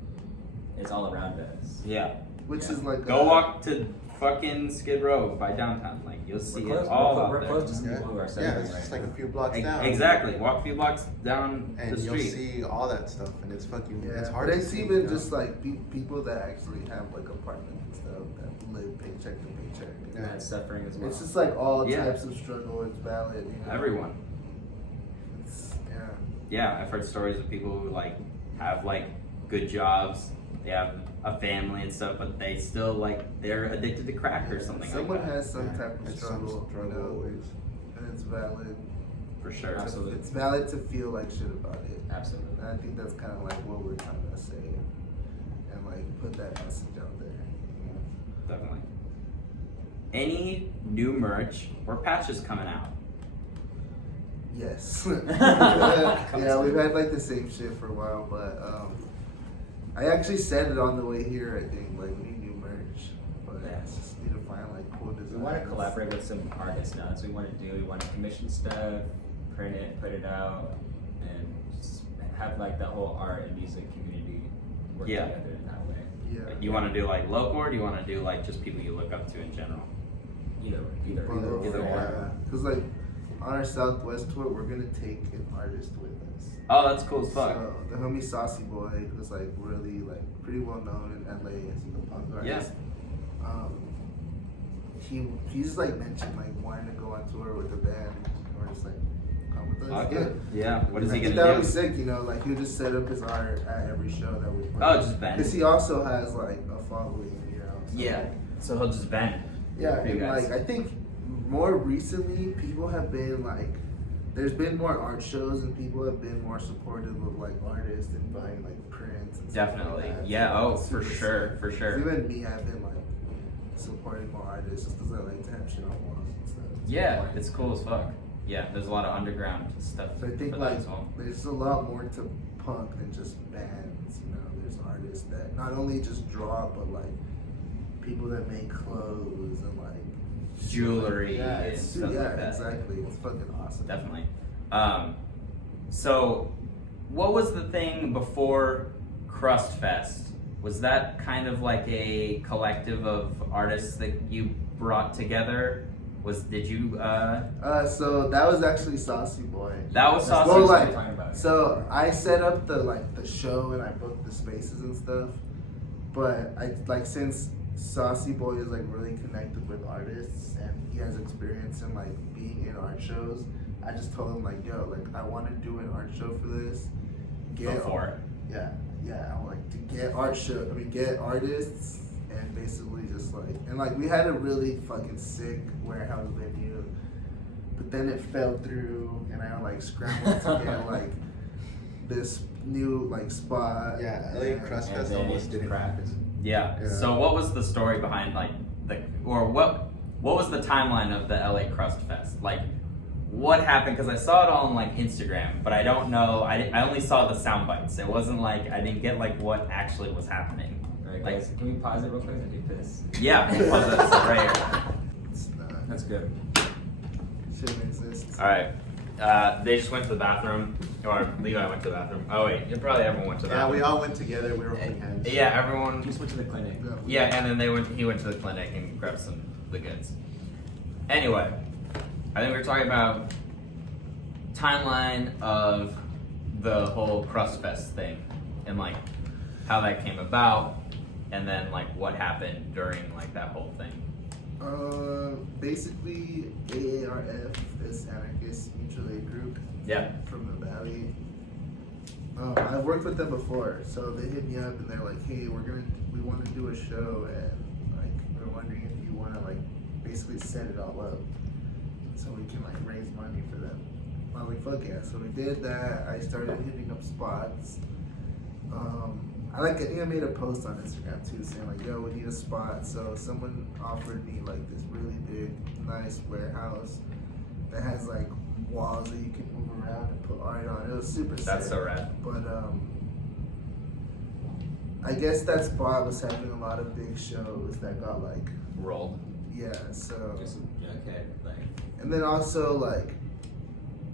it's all around us. Yeah. Which Yeah. is like Go walk to fucking Skid Row by downtown. Like you'll see it all out we're there. close to some Yeah, people who are yeah, suffering it's right just like now. a few blocks down. Exactly. Walk a few blocks down And the you'll street. see all that stuff, and it's fucking. Yeah, It's hard but to it's see, even you know? just like people that actually have like apartments and stuff that live paycheck to paycheck. You know? And that's suffering as well. It's just like all Yeah. types of struggle. It's valid. You know? Everyone. It's, yeah. Yeah, I've heard stories of people who like have like good jobs, they have a family and stuff, but they still like they're addicted to crack or something Someone like that. has some Yeah, type of it's struggle, some struggle you know, always. and it's valid. For sure. Absolutely. It's valid to feel like shit about it. Absolutely. And I think that's kind of like what we're trying to say, and like put that message out there. Definitely. any new merch or patches coming out? Yes. Yeah, we've had like the same shit for a while, but I actually said it on the way here. I think like we need new merch, but Yeah. just need to find like cool designs. We want to collaborate with some artists now. That's what we want to do. We want to commission stuff, print it, put it out, and just have like the whole art and music community work Yeah. together in that way. Yeah. You want to do like local, or do you want to do like just people you look up to in general? Either Either or. or. Because like on our Southwest tour, we're gonna take an artist with us. Oh, that's cool as fuck. So the homie Saucy Boy, who's like really like pretty well known in LA as a punk artist. He's like mentioned like wanting to go on tour with the band, or just like come with us. Fuck it. Yeah. What is he I think gonna that would do? be sick, you know, like he'll just set up his art at every show that we play. Oh, just bend. Because he also has like a following, you know. So, Yeah. So he'll just bend. Yeah, For you and guys. like I think more recently people have been like, there's been more art shows and people have been more supportive of like artists and buying like prints and stuff Definitely. like that. Yeah. So Oh, it's for super sure. sick. For sure. Even me, I've been like supporting more artists just because I like to have shit on walls and stuff. Yeah, it's cool as fuck. Yeah, there's a lot of underground stuff. So I think for that like as well. there's a lot more to punk than just bands. You know, there's artists that not only just draw, but like people that make clothes and like Jewelry Yeah, and it's, stuff yeah, like that. exactly. It's fucking awesome. Definitely. So, what was the thing before Crust Fest? Was that kind of like a collective of artists that you brought together? Did you? So that was actually Saucy Boy. That was That's Saucy. Well, what like, we're talking about. So I set up the show and I booked the spaces and stuff. But I like since Saucy Boy is like really connected with artists and he has experience in like being in art shows, I just told him like, yo, like I want to do an art show for this. Before. Yeah, I want like to get get artists and basically just like, and like we had a really fucking sick warehouse venue, but then it fell through and I like scrambled to get like this new like spot. Yeah, LA and- Crust And Fest then almost it didn't cracked. happen. Yeah. Yeah. So, what was the story behind like what was the timeline of the LA Crust Fest? Like, what happened? Because I saw it on like Instagram, but I don't know. I only saw the sound bites. It wasn't like I didn't get like what actually was happening. Alright, Like- guys, can we pause it real quick and do this? Yeah. Well, that's right here. It's not. That's good. Shouldn't exist. All right. They just went to the bathroom, or Levi went to the bathroom. Oh wait, probably everyone went to the Yeah, bathroom. we all went together. We were holding hands. Yeah, everyone. Just went to the clinic. Yeah, and then he went to the clinic and grabbed the goods. Anyway, I think we were talking about timeline of the whole Crust Fest thing and like how that came about, and then like what happened during like that whole thing. Basically, AARF, this anarchist mutual aid group Yeah. from the Valley. I've worked with them before, so they hit me up and they're like, "Hey, we want to do a show, and like we're wondering if you want to like basically set it all up, so we can like raise money for them." I was like, "Fuck yeah!" So we did that. I started hitting up spots. I think I made a post on Instagram too, saying like, "Yo, we need a spot." So someone offered me like this really big, nice warehouse that has like walls that you can move around and put art on. It was super sick. That's so rad. But I guess that spot was having a lot of big shows that got like, Rolled. yeah. So Just some Jughead, like. and then also like,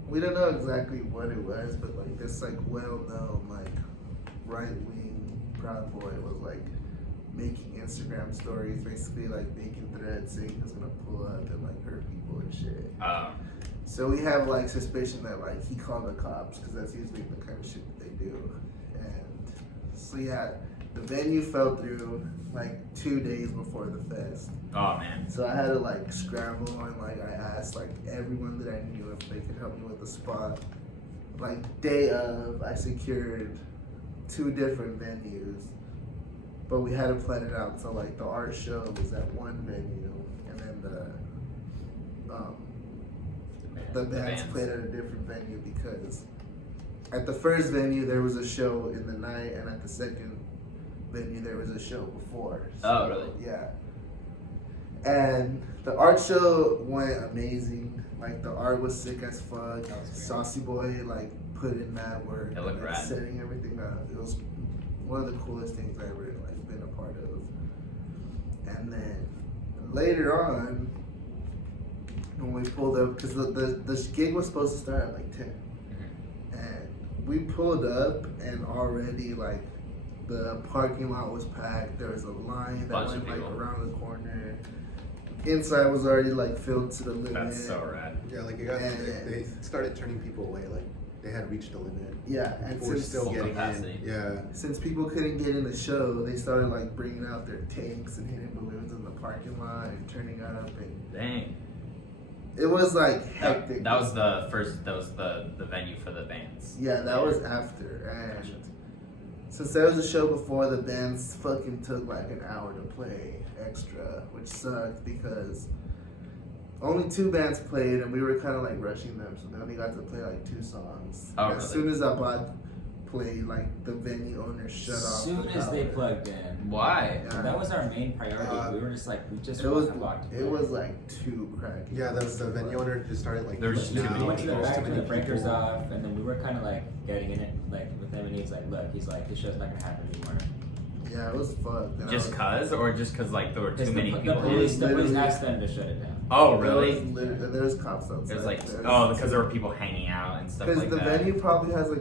we don't know exactly what it was, but like this like well-known like right-wing Proud Boy was like making Instagram stories, basically like making threads saying he was gonna pull up and like hurt people and shit. So we have like suspicion that like he called the cops because that's usually the kind of shit that they do. And so yeah, the venue fell through like 2 days before the fest. Oh man. So I had to like scramble and like I asked like everyone that I knew if they could help me with the spot. Like day of, I secured 2 different venues, but we had to plan it out. So like the art show was at one venue, and then the bands played at a different venue because at the first venue there was a show in the night, and at the second venue there was a show before. Oh, really? Yeah. And the art show went amazing. Like the art was sick as fuck. That was great. Saucy Boy like put in that work. It looked like, rad. setting everything up. It was one of the coolest things I ever like been a part of. And then later on, when we pulled up, because the gig was supposed to start at like 10, and we pulled up and already like the parking lot was packed. There was a line that Bunch went of like people. around the corner. Inside was already like filled to the limit. That's so rad. Yeah, like they started turning people away. Like they had reached the limit. Yeah, and People were since still Full getting capacity. in. Yeah. since people couldn't get in the show, they started like bringing out their tanks and hitting balloons in the parking lot and turning up, and Dang. it was like That, hectic. that was the first. That was the venue for the bands. Yeah, that was after. And Gotcha. since there was a show before, the bands fucking took like an hour to play extra, which sucked because only 2 bands played and we were kind of like rushing them, so they only got to play like 2 songs. Oh, And as really? soon as Abad played, like the venue owner shut off. As soon the as they power. plugged in. Why? Yeah. That was our main priority. We were just like, we just It was want Habak to it play. was like too cracky. Yeah, the venue owner just started like. There was just too letting many We went to the out, back, too turned many the breakers people. off, and then we were kind of like getting in it, like with him, and he's like, look, he's like, this show's not gonna happen anymore. Yeah, it was fucked. And I Just was- cause, or just cause like there were too many the people? police Literally- asked them to shut it down. Oh, There really? was literally- there was cops outside. It was like, There oh, was- because there were people hanging out and stuff Because like the that. venue probably has like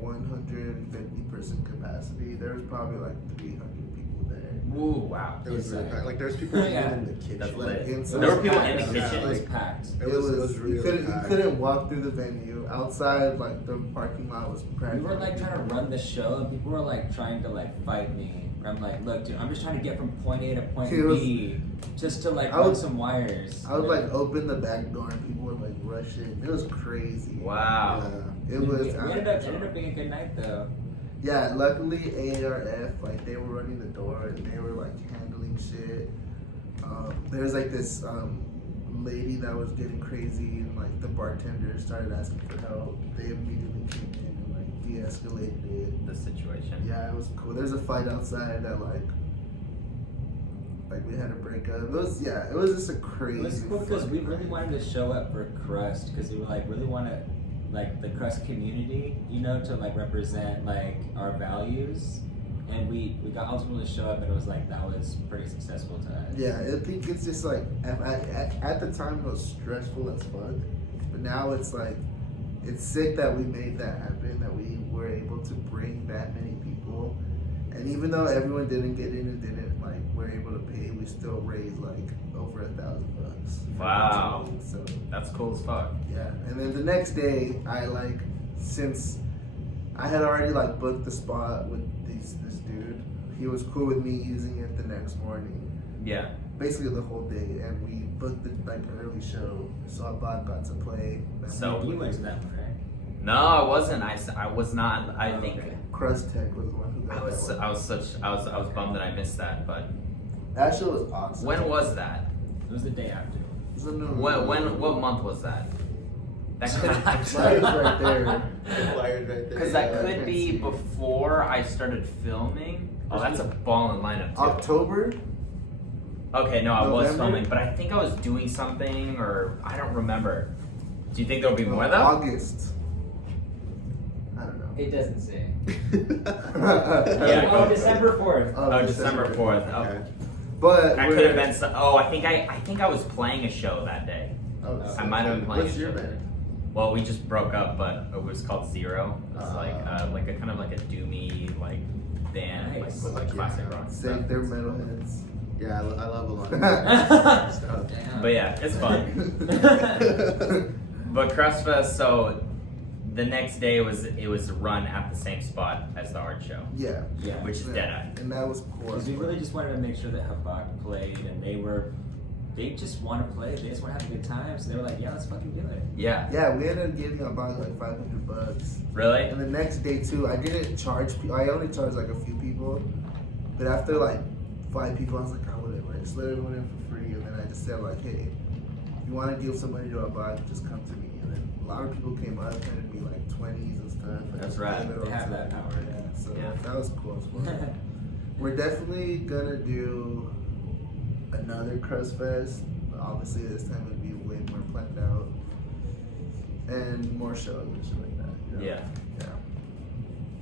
150% capacity. There was probably like 300 people there. Ooh, wow. There was Inside. like there's people even Yeah. in the kitchen. That's Like, lit. inside. There were people in the Yeah, kitchen. It was like- packed. It was really you couldn't packed. you couldn't walk through the venue. Outside, like the parking lot was We packed. were like trying to run the show, and people were like trying to like fight me. I'm like, look, dude, I'm just trying to get from point A to point It was- B, just to like I run would- some wires. I would like open the back door and people would like rush in. It was crazy. Wow. Yeah. It was. We ended up being a good night though. Yeah, luckily AARF, like they were running the door and they were like handling shit. There was like this lady that was getting crazy and like the bartender started asking for help. They immediately came in and like de-escalated it. The situation. Yeah, it was cool. There's a fight outside that like we had to break up. It was just a crazy. It was cool because we fucking really night. wanted to show up for Crust because we were like really want to like the Crust community, you know, to like represent like our values, and we got ultimately to show up and it was like that was pretty successful to us. Yeah, I think it's just like at the time it was stressful as fuck, but now it's like it's sick that we made that happen, that we were able to bring that many people, and even though everyone didn't get in and didn't like were able to pay, we still raised like over $1,000. Wow. So That's cool as fuck. yeah, and then the next day I like since I had already like booked the spot with this dude, he was cool with me using it the next morning. Yeah. Basically the whole day, and we booked the like early show, so Abad got to play. And So- You went to that one, right? No, I wasn't. I was not. I Oh, think okay. Crust Tech was the one who got I was. that one. I was bummed that I missed that. But That show was awesome. when was that? It was the day after. It was in the- What month was that? That could. Flyers right there. The flyers right there. Because that Yeah, I could can't be see. before I started filming. Oh, that's a ball in lineup too. October. Okay, no, I was November? filming, but I think I was doing something, or I don't remember. Do you think there'll be more though? August. I don't know. It doesn't say. Yeah, Oh, go. December 4th. Oh, December 4th. Oh, Okay. But that we're- could have been. Oh, I think I was playing a show that day. Oh, I might have been playing What's a your show. band? Well, we just broke up, but it was called Zero. It was Ah. like a kind of like a doomy like band, Nice. like with like Fuck classic yeah. rock Say stuff. they're metalheads. Yeah, I love a lot of stuff. Damn. But yeah, it's fun. But Crustfest, so the next day it was run at the same spot as the art show, Yeah. Yeah. which is Deadeye. And that was cool. Because we really just wanted to make sure that Habak played, and they just want to play. They just want to have a good time. So they were like, yeah, let's fucking do it. Yeah. Yeah, we ended up getting about like $500. Really? And the next day too, I didn't charge people. I only charged like a few people. But after like 5 people, I was like, oh, whatever. I just let everyone in for free. And then I just said like, hey, if you want to give somebody to a bike, just come to me. And then a lot of people came up, trying to be like 20s and stuff. I That's just rad. gave it They all have to that them. power. Yeah, so Yeah. that was cool as well. We're definitely gonna do another Crust Fest. But obviously, this time would be way more planned out and more shows and shit like that. You know? Yeah. Yeah.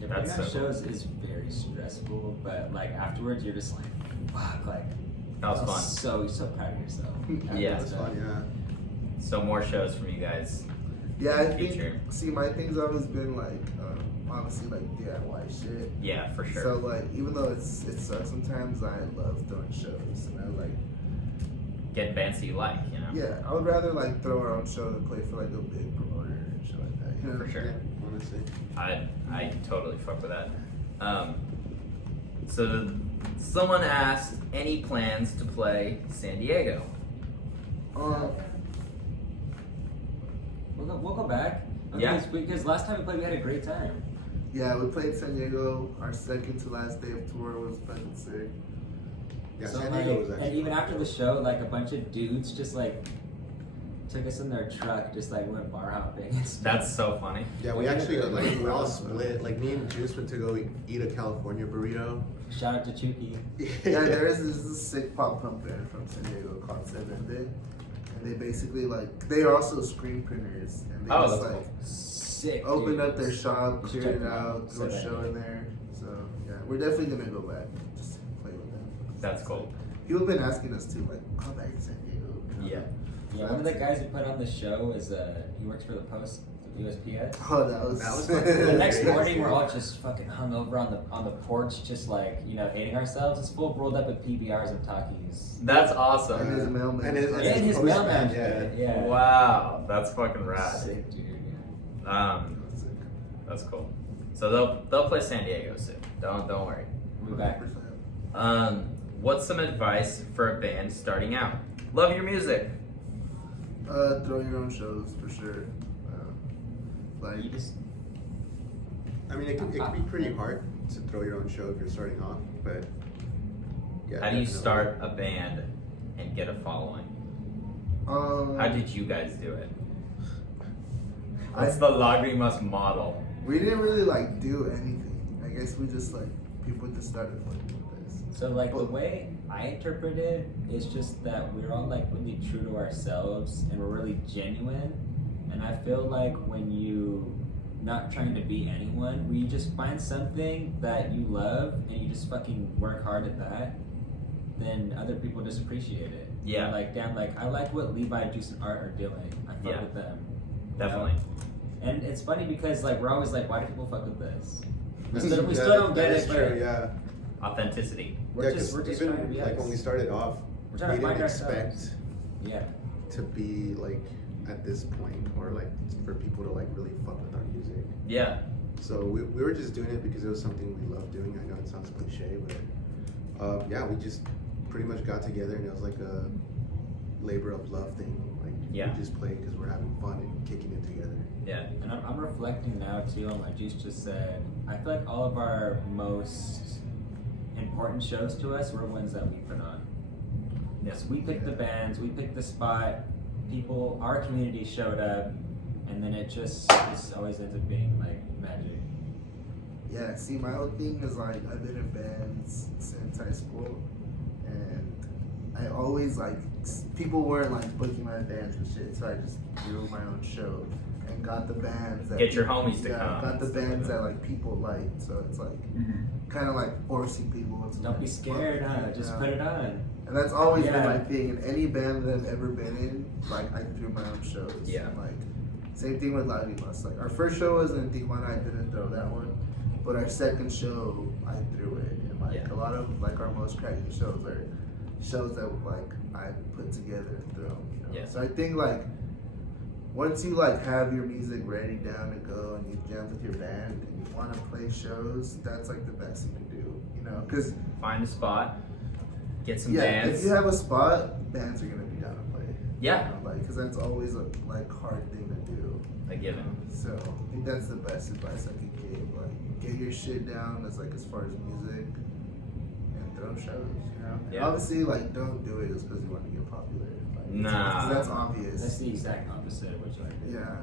Yeah, That's putting on so cool. shows is very stressful, but like afterwards you're just like, fuck, like That was I fun. so proud of yourself. Yeah. That's fun, yeah. So more shows from you guys. Yeah, I in the think. future. See, my thing's always been like, honestly, like DIY shit. Yeah, for sure. So like, even though it sucks sometimes, I love throwing shows, and I like. Get bands that you like, you know. Yeah, I would rather like throw our own show than play for like a big promoter and shit like that. You know? For sure. Yeah, honestly. I totally fuck with that. So someone asked, any plans to play San Diego? We'll go back. Yeah. Because last time we played, we had a great time. Yeah, we played San Diego. Our second to last day of tour was fucking sick. Yeah, So, San Diego like, was actually and even fun. after the show, like a bunch of dudes just like took us in their truck, just like went bar hopping and stuff. That's so funny. Yeah, we actually like we all split. Like me and Juice went to go eat a California burrito. Shout out to Chucky. Yeah, there is this sick pop punk band from San Diego called Seven Day. And they basically like, they are also screen printers. And they Oh, just that's like cool. Sick. opened dude. up their shop, Check cleared it them out, do a Seven show Day. in there. So yeah, we're definitely gonna go back. Just play with them. That's cool. People have been asking us too, like, come back to San Diego. Yeah. Yeah, one of the guys who put on the show is he works for the Post, USPS. Oh, that was The next Crazy. morning, we're all just fucking hungover on the porch, just like hating ourselves. It's full rolled up with PBRs and Takis. That's And awesome. his mailman. And his- And his postman, mailman. yeah. Yeah. Wow, that's fucking rad. Sick, dude. Yeah. Sick. That's cool. So they'll play San Diego soon. Don't worry. We'll be back. 100%. What's some advice for a band starting out? Love your music. Throw your own shows for sure. Like, You just I mean, it can be pretty hard to throw your own show if you're starting off, but yeah. How do you definitely. start a band and get a following? How did you guys do it? What's the Lagrimas model? we didn't really like do anything. I guess we just like, people just started fucking with this. so like the way I interpret it is just that we're all like really true to ourselves and we're really genuine. And I feel like when you not trying to be anyone, where you just find something that you love and you just fucking work hard at that, then other people just appreciate it. Yeah. They're like, damn, like I like what Levi, Juice, and Art are doing. I fuck Yeah. with them. you know? Definitely. And it's funny because like we're always like, why do people fuck with this? We Yeah, still don't that get is it, true, but yeah. Authenticity. we're Yeah, just 'cause trying to be like us. when we started off, We're trying we to find didn't ourselves. expect Yeah. to be like at this point, or like for people to like really fuck with our music. Yeah. So we were just doing it because it was something we loved doing. I know it sounds cliche, but yeah, we just pretty much got together and it was like a labor of love thing. Like Yeah. we just played because we're having fun and kicking it together. Yeah. And I'm reflecting now too on what Juice just said. I feel like all of our most important shows to us were ones that we put on. Yes, we picked the bands, we picked the spot, people, our community showed up, and then it always ends up being like magic. Yeah, see, my whole thing is like, I've been in bands since high school, and I always like, people weren't like booking my bands and shit, so I just threw my own show and got the bands that Get your homies to come. got the bands that like people liked, so it's like kind of like forcing people to Don't like, be scared, fuck huh? with it, Just yeah. put it on. And that's always been Yeah. my thing. In any band that I've ever been in, like I threw my own shows. Yeah. And, like same thing with Lagrimas. Like our first show was in Tijuana. I didn't throw that one, but our second show I threw it. And like Yeah. a lot of like our most cracking shows are shows that like I put together and thrown. You know? Yeah. So I think like once you like have your music ready down to go and you jam with your band and you want to play shows, that's like the best you can do. You know, because Find a spot. Get some yeah, bands. if you have a spot, bands are gonna be down to play. Yeah. You know, like, cause that's always a like hard thing to do. A given. So I think that's the best advice I could give. Like, get your shit down as far as music, and throw shows. You know. And Yeah. obviously, like, don't do it just because you want to get popular. Like, Nah. 'cause that's obvious. That's the exact opposite of what you like to do. Yeah.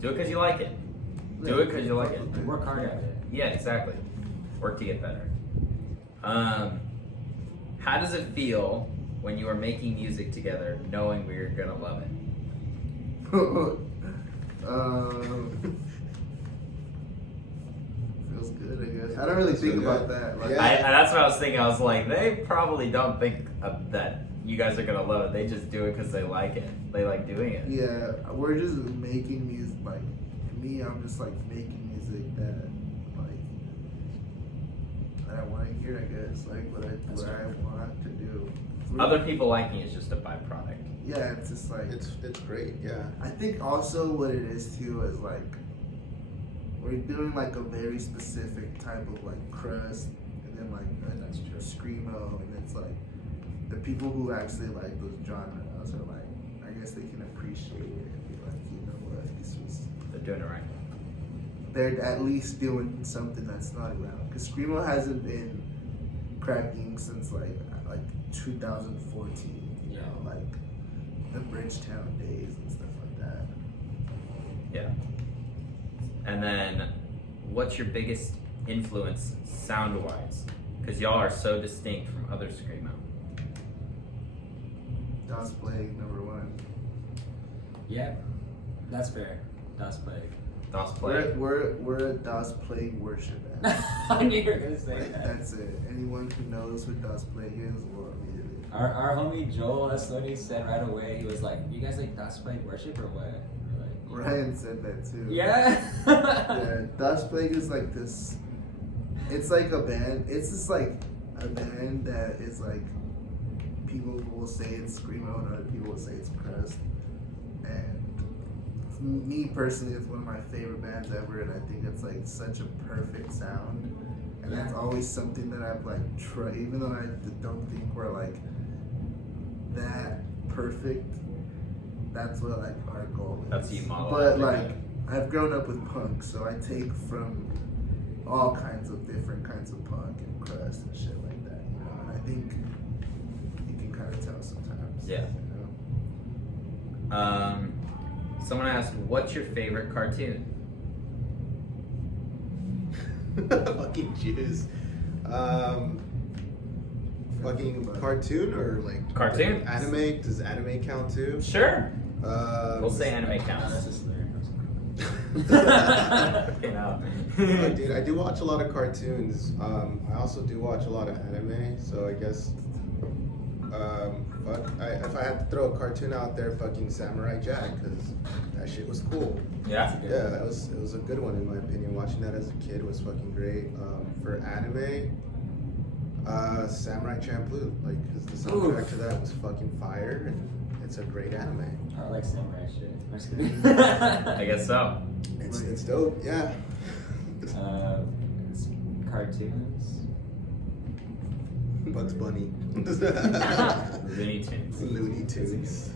Do it because you like it. Do it 'cause you like it. And work hard at it. Yeah, exactly. Work to get better. How does it feel when you were making music together, knowing we were gonna love it? Feels good, I guess. I don't really think about that. Like, Yeah. That's what I was thinking. I was like, they probably don't think that you guys are gonna love it. They just do it because they like it. They like doing it. yeah, we're just making music. Like me, I'm just like making music that I want to hear. I guess like what I want to do. Other people liking it is just a byproduct. Yeah, it's just like It's great, yeah. I think also what it is too is like we're doing like a very specific type of like crust, and then like That's true. screamo, and it's like the people who actually like those genres are like, I guess they can appreciate it and be like, you know what, this was, They're doing it right. they're at least doing something that's not around. Because screamo hasn't been cracking since like 2014. You know, like the Bridgetown days and stuff like that. Yeah. And then, what's your biggest influence sound-wise? Because y'all are so distinct from other screamo. Das Plague #1. Yeah, that's fair. Das Plague. Das Plague. We're a Das Plague worship band. I knew you were gonna say Like, that. that's it. Anyone who knows who Das Plague is will immediately. Our homie Joel, that's what he said right away. He was like, "You guys like Das Plague worship or what?" We're like, Ryan said that too. Yeah. Yeah, Das Plague is like this. It's like a band. It's just like a band that is like people will say it's screamo and other people will say it's crust. And me personally, it's one of my favorite bands ever, and I think it's like such a perfect sound. And that's always something that I've like tried, even though I don't think we're like that perfect. That's what like our goal is. That's you model But after like that. I've grown up with punk, so I take from all kinds of different kinds of punk and crust and shit like that. You know, and I think you can kind of tell sometimes. Yeah. You know? Someone asked, what's your favorite cartoon? Fucking Jews. Fucking cartoon or like Cartoon. Anime? Does anime count too? Sure. We'll say anime No, counts. that's just lyrics. You know. Dude, I do watch a lot of cartoons. I also do watch a lot of anime, so I guess if I had to throw a cartoon out there, fucking Samurai Jack, because that shit was cool. Yeah. Yeah, it was a good one in my opinion. Watching that as a kid was fucking great. For anime, Samurai Champloo, like, because the soundtrack to that was fucking fire, and it's a great anime. I like samurai shit. I'm just kidding. I guess so. It's dope, yeah. It's cartoons. Bugs Bunny. Looney Tunes. Looney Tunes.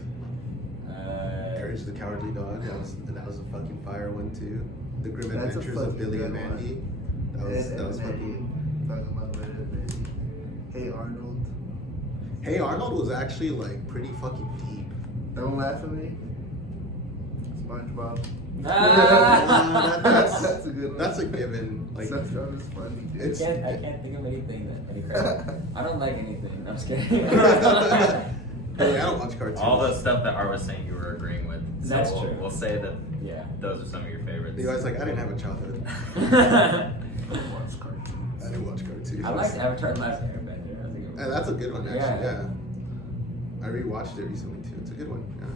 Courage the Cowardly Dog. That was a fucking fire one too. The Grim That's a Adventures of fucking Billy good and Mandy. That was fucking. Talking about Ed, Ed, Eddie. Hey Arnold. Hey Arnold was actually like pretty fucking deep. Don't laugh at me. SpongeBob. Ah! That's a good one. That's a given. Like SpongeBob is funny, dude. It's- I can't think of anything that any crap. I don't like anything. I'm just kidding. Hey, I don't watch cartoons. All the stuff that Art was saying you were agreeing with. So That's we'll, true. We'll say that Yeah. those are some of your favorites. You guys like I didn't have a childhood. Don't watch cartoons. I didn't watch cartoons. I liked Avatar: The Last Airbender. I think it was- That's a good one actually. Yeah. Yeah. I rewatched it recently too. It's a good one. Yeah.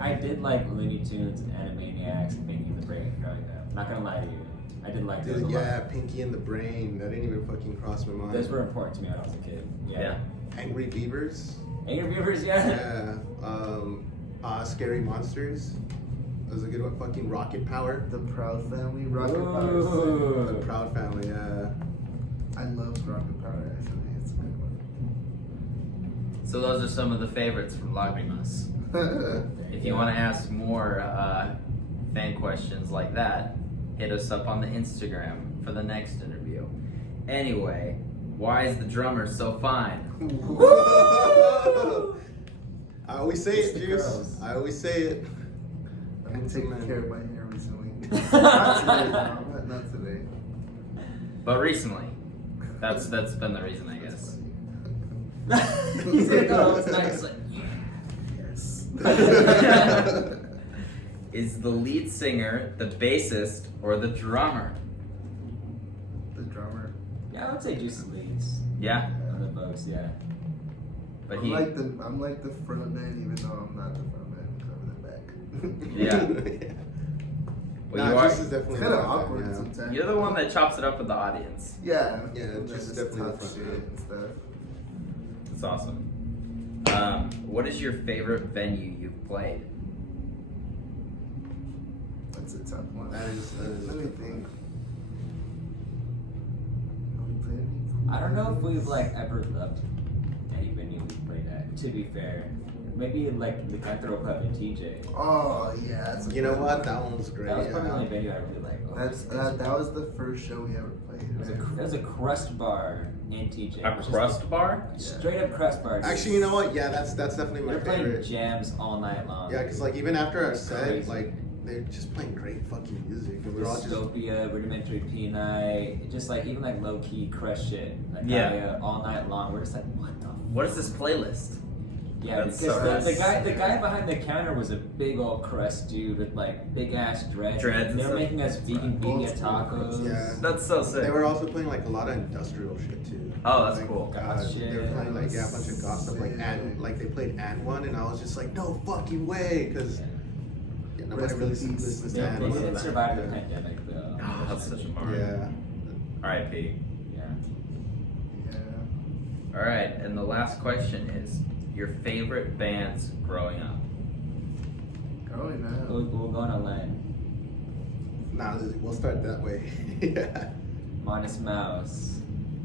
I did like Looney Tunes and Animaniacs and Pinky and the Brain growing up. Not gonna lie to you, I did like those Dude, a yeah, lot. Pinky and the Brain. That didn't even fucking cross my mind. Those were important to me when I was a kid. Yeah. Angry Beavers. Angry Beavers, yeah. Yeah. Scary Monsters. That was a good one. Fucking Rocket Power. The Proud Family. Rocket Ooh. Power. The Proud Family. Yeah. I love Rocket Power actually. It's a good So those are some of the favorites from Lagrimas. one. If you want to ask more fan questions like that, hit us up on the Instagram for the next interview. Anyway, why is the drummer so fine? I always say It's it, the Juice. girls. I always say it. I've been taking Man. care of my hair recently. Not today, no, not today. But recently, that's been the reason, I guess. He's gonna go home tonight. He's like, Yes. Is the lead singer the bassist or the drummer? The drummer. yeah, I would say Juice leads. Yeah, On the most, yeah. but I'm he. like the front man, even though I'm not the front man. I'm in the back. Yeah. Well, Nah, you are. Juice is definitely It's kind of not that, awkward yeah. sometimes. You're the one that chops it up with the audience. Yeah. Yeah, and Juice is just definitely the talk front shit man. and stuff. That's awesome. What is your favorite venue you've played? That's a tough one. That is Let a me tough think. one. Have we played any cool I don't know if we've venues? like ever loved any venue we've played at. To be fair, maybe like the Cutthroat Pub in TJ. Oh yeah. That's a You know good what? one. That one was great. That was probably the yeah. only venue I really liked. That was the first show we ever played. It was a crust bar in TJ. A which is crust bar? like- straight up crust bar. Actually, you know what? Yeah, that's definitely my They're playing favorite. jams all night long. Yeah, because like even after our It's set, crazy. like they're just playing great fucking music, and we're all just Dystopia, Rudimentary Peanut, just like even like low key crush shit. Like Yeah. all night long. We're just like, what the What is this playlist? Yeah, That's because so the nice. guy behind the counter was a big old crust dude with like big ass dreads. Dreads and They were stuff. making us vegan Old vegan school crust. tacos. Yeah. That's so sick. They were also playing like a lot of industrial shit too. Oh, that's Like, cool. Goth They were shit. playing like a bunch of goth stuff, like they played and one, and I was just like, no fucking way, because nobody Rest in really peace. listens to They and didn't one. survive the pandemic though. Oh, that's such a bummer. Yeah. R.I.P. Yeah. Yeah. All right, and the last question is your favorite bands growing up. Growing up. We'll go on a line. Nah, we'll start that way. Yeah. Modest Mouse,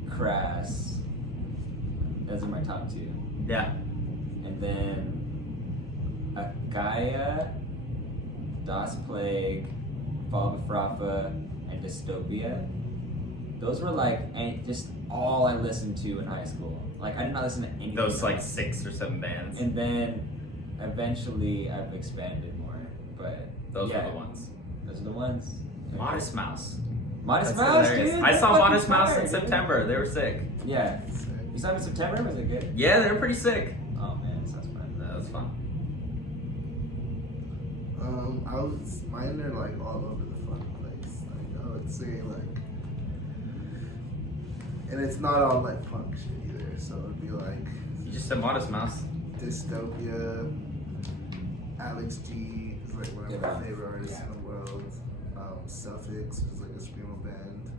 Crass. Those are my top two. Yeah. And then Akaya, Das Plague, Fall Frafa, and Dystopia. Those were like just all I listened to in high school. Like I did not listen to anything Those like else. 6 or 7 bands. And then eventually I've expanded more. But Those yeah, are the ones. Those are the ones. Modest Mouse. Modest That's Mouse, hilarious. dude. I They're saw fucking Modest Mouse fire, in dude. September. They were sick. Yeah. You saw them in September? Was it good? Yeah, they were pretty sick. Oh man, sounds fun. That was fun. Mine are like all over the fucking place. Like I would say like, and it's not all like punk shit either. So it'd be like You just said Modest Mouse. Dystopia, Alex G is like one of Yeah. my favorite artists Yeah. in the world. Suffix is like a screamo band.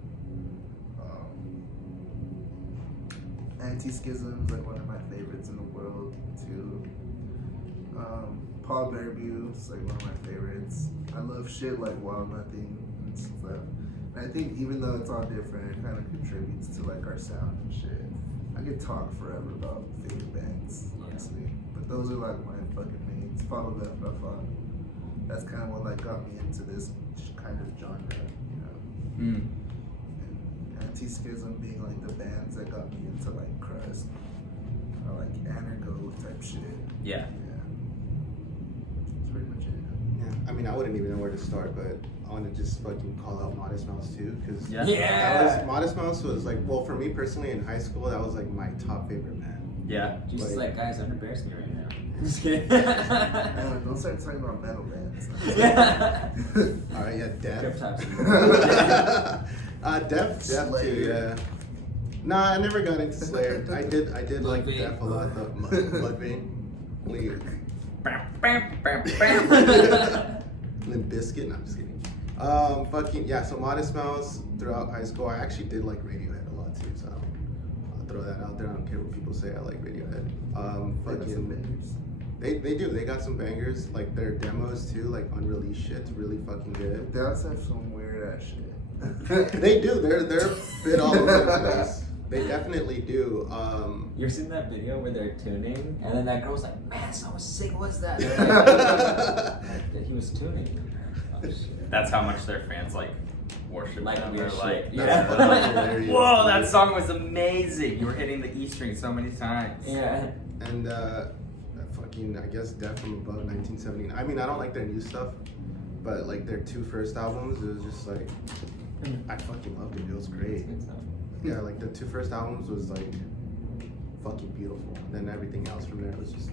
Anti-Schism is like one of my favorites in the world too. Paul Bearview is like one of my favorites. I love shit like Wild Nothing and stuff. And I think even though it's all different, it kind of contributes to like our sound and shit. I could talk forever about favorite bands, honestly. But those are like my fucking mains. Follow That Rafa. That's kind of what like got me into this kind of genre, you know. Mm. And Anti-Schism being like the bands that got me into like crust or like Anarcho type shit. Yeah. Yeah. That's pretty much it. Yeah. I mean, I wouldn't even know where to start, but I want to just fucking call out Modest Mouse too, because Yeah. that was Modest Mouse was like, well, for me personally in high school, that was like my top favorite band. Yeah. Jesus, Like- like guys, don't embarrass me right now. Just kidding. Man, don't start talking about metal bands. Yeah. All right, yeah, Drip Def. tops. Def too, Slayer. yeah. Nah, I never got into Slayer. I did like Mudvayne. Def a lot though. Mudvayne. Bam, bam, bam, bam. Limp Bizkit. No, I'm just kidding. Fucking yeah. So Modest Mouse throughout high school, I actually did like Radiohead a lot too. So I'll throw that out there. I don't care what people say. I like Radiohead. Fucking. They do. They got some bangers. Like their demos too. Like unreleased shit's really fucking good. They also have some weird ass shit. They do. They're a bit all over the place. They definitely do. You ever seen that video where they're tuning and then that girl's like, man, so sick was that? They're like, he was tuning. Oh, shit. That's how much their fans like worship Like them. weird They're like, shit. yeah. That's they're like, hilarious. whoa, that song was amazing. You were hitting the E string so many times. Yeah. And fucking, I guess Def from Above 1979. I mean, I don't like their new stuff, but like their 2 first albums, it was just like, I fucking loved it. It was great. Good stuff. Yeah, like the 2 first albums was like fucking beautiful. Then everything else from there was just.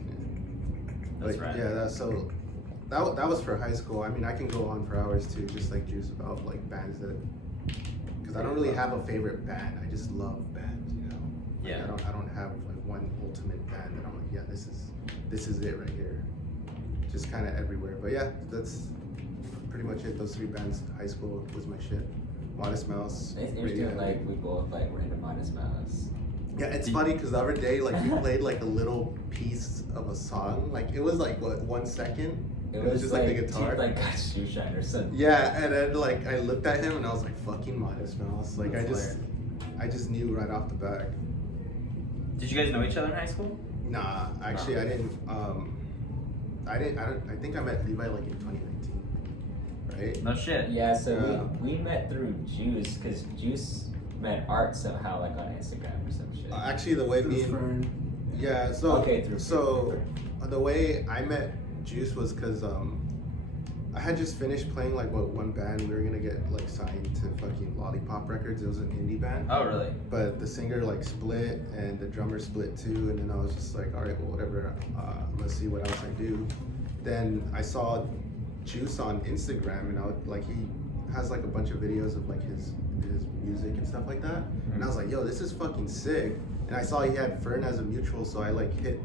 That's But, right. Yeah, that was for high school. I mean, I can go on for hours too, just like Juice, about like bands that. Because I don't really have a favorite band. I just love bands, you know. Like, Yeah. I don't have like one ultimate band that I'm like, yeah, this is it right here. Just kind of everywhere. But yeah, that's pretty much it. Those 3 bands. High school was my shit. Modest Mouse. It's interesting, like we both like were into Modest Mouse. Yeah, it's funny because the other day, like you played like a little piece of a song. Like it was like what 1 second. It was just like the guitar. Like got shoe shine or something. Yeah, and then like I looked at him and I was like, "Fucking Modest Mouse!" Like That's I just knew right off the bat. Did you guys know each other in high school? Nah, actually, I didn't. I think I met Levi like in 2019, right? No shit. Yeah, so Yeah. we met through Juice because Juice met Art somehow like on Instagram or some shit. Actually, the way me and yeah, so Okay, through the way I met Juice was because I had just finished playing like one band. We were gonna get like signed to fucking Lollipop Records. It was an indie band. Oh, really? But the singer like split and the drummer split too, and then I was just like, all right, well, whatever. I'm gonna see what else I do. Then I saw Juice on Instagram, and he has like a bunch of videos of like his music and stuff like that. And I was like, yo, this is fucking sick. And I saw he had Fern as a mutual, so I like hit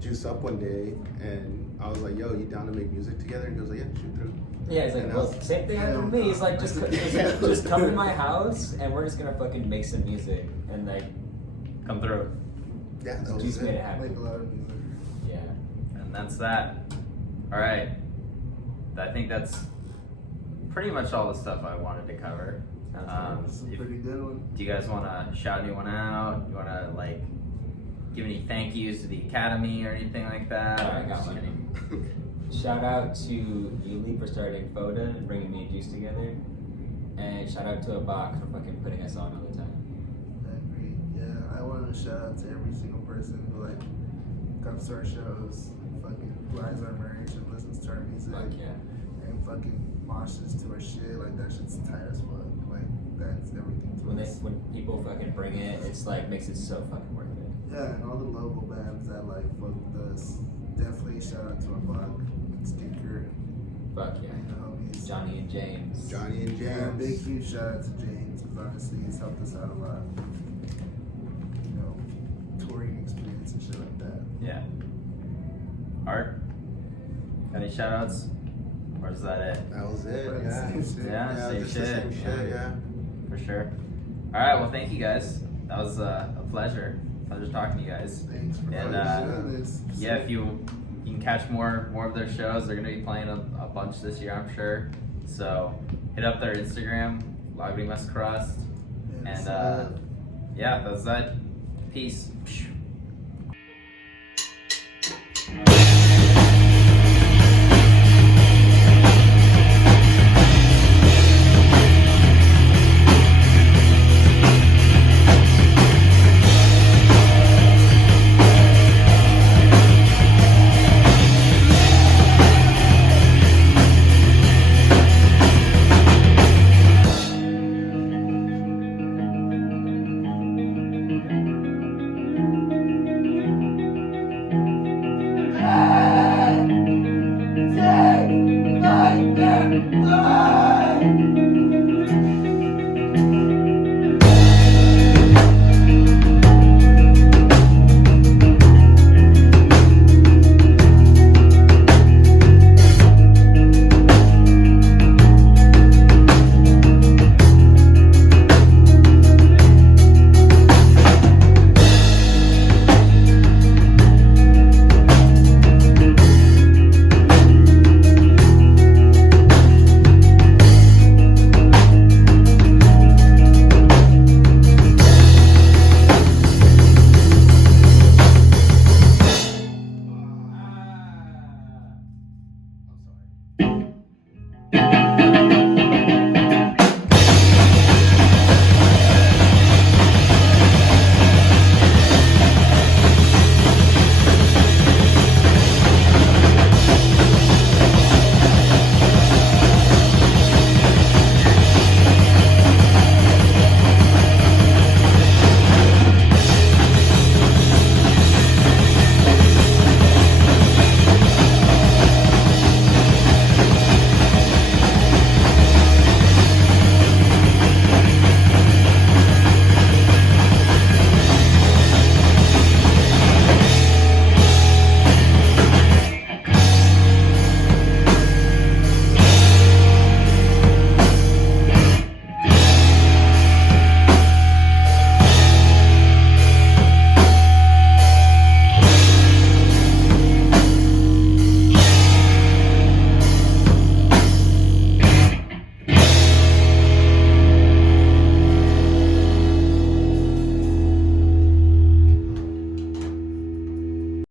Juice up one day, and I was like, yo, you down to make music together? And he was like, yeah, shoot through. Yeah, he's like, And I well, was- same thing happened to me. He's like, just come to my house and we're just gonna fucking make some music. And like, Come through. Yeah, that was Juice made it it. happen. Make a lot of music. Yeah. And that's that. All right. I think that's pretty much all the stuff I wanted to cover. It's a If- pretty good one. Do you guys want to shout anyone out? You want to like give any thank yous to the academy or anything like that? I got Just one. kidding. Shout out to Yuli for starting FODA and bringing me and Juice together. And shout out to Abak for fucking putting us on all the time. I agree. Yeah, I want to shout out to every single person who like comes to our shows, fucking buys our merch and listens to our music, Fuck yeah. and fucking moshes to our shit. Like that shit's tight as fuck. Like that's everything to us. When people fucking bring it, it's like makes it so fucking worth it. Yeah, and all the local bands that like fuck with us. Definitely shout out to our Buck, Stinker, Fuck yeah. and the homies. Johnny and James. Johnny and Yeah, James. big huge shout out to James because honestly he's helped us out a lot. You know, touring experience and shit like that. Yeah. Art? Any shout outs? Or is that it? That was it. Right, Yeah. same shit. Yeah, same just shit. the same shit. Yeah. For sure. All right. Well, thank you guys. That was a pleasure. Pleasure talking to you guys. Thanks for And, doing this. Yeah, if you can catch more of their shows, they're gonna be playing a bunch this year, I'm sure. So hit up their Instagram, Lagrimas Crust, and yeah, that's that. Peace.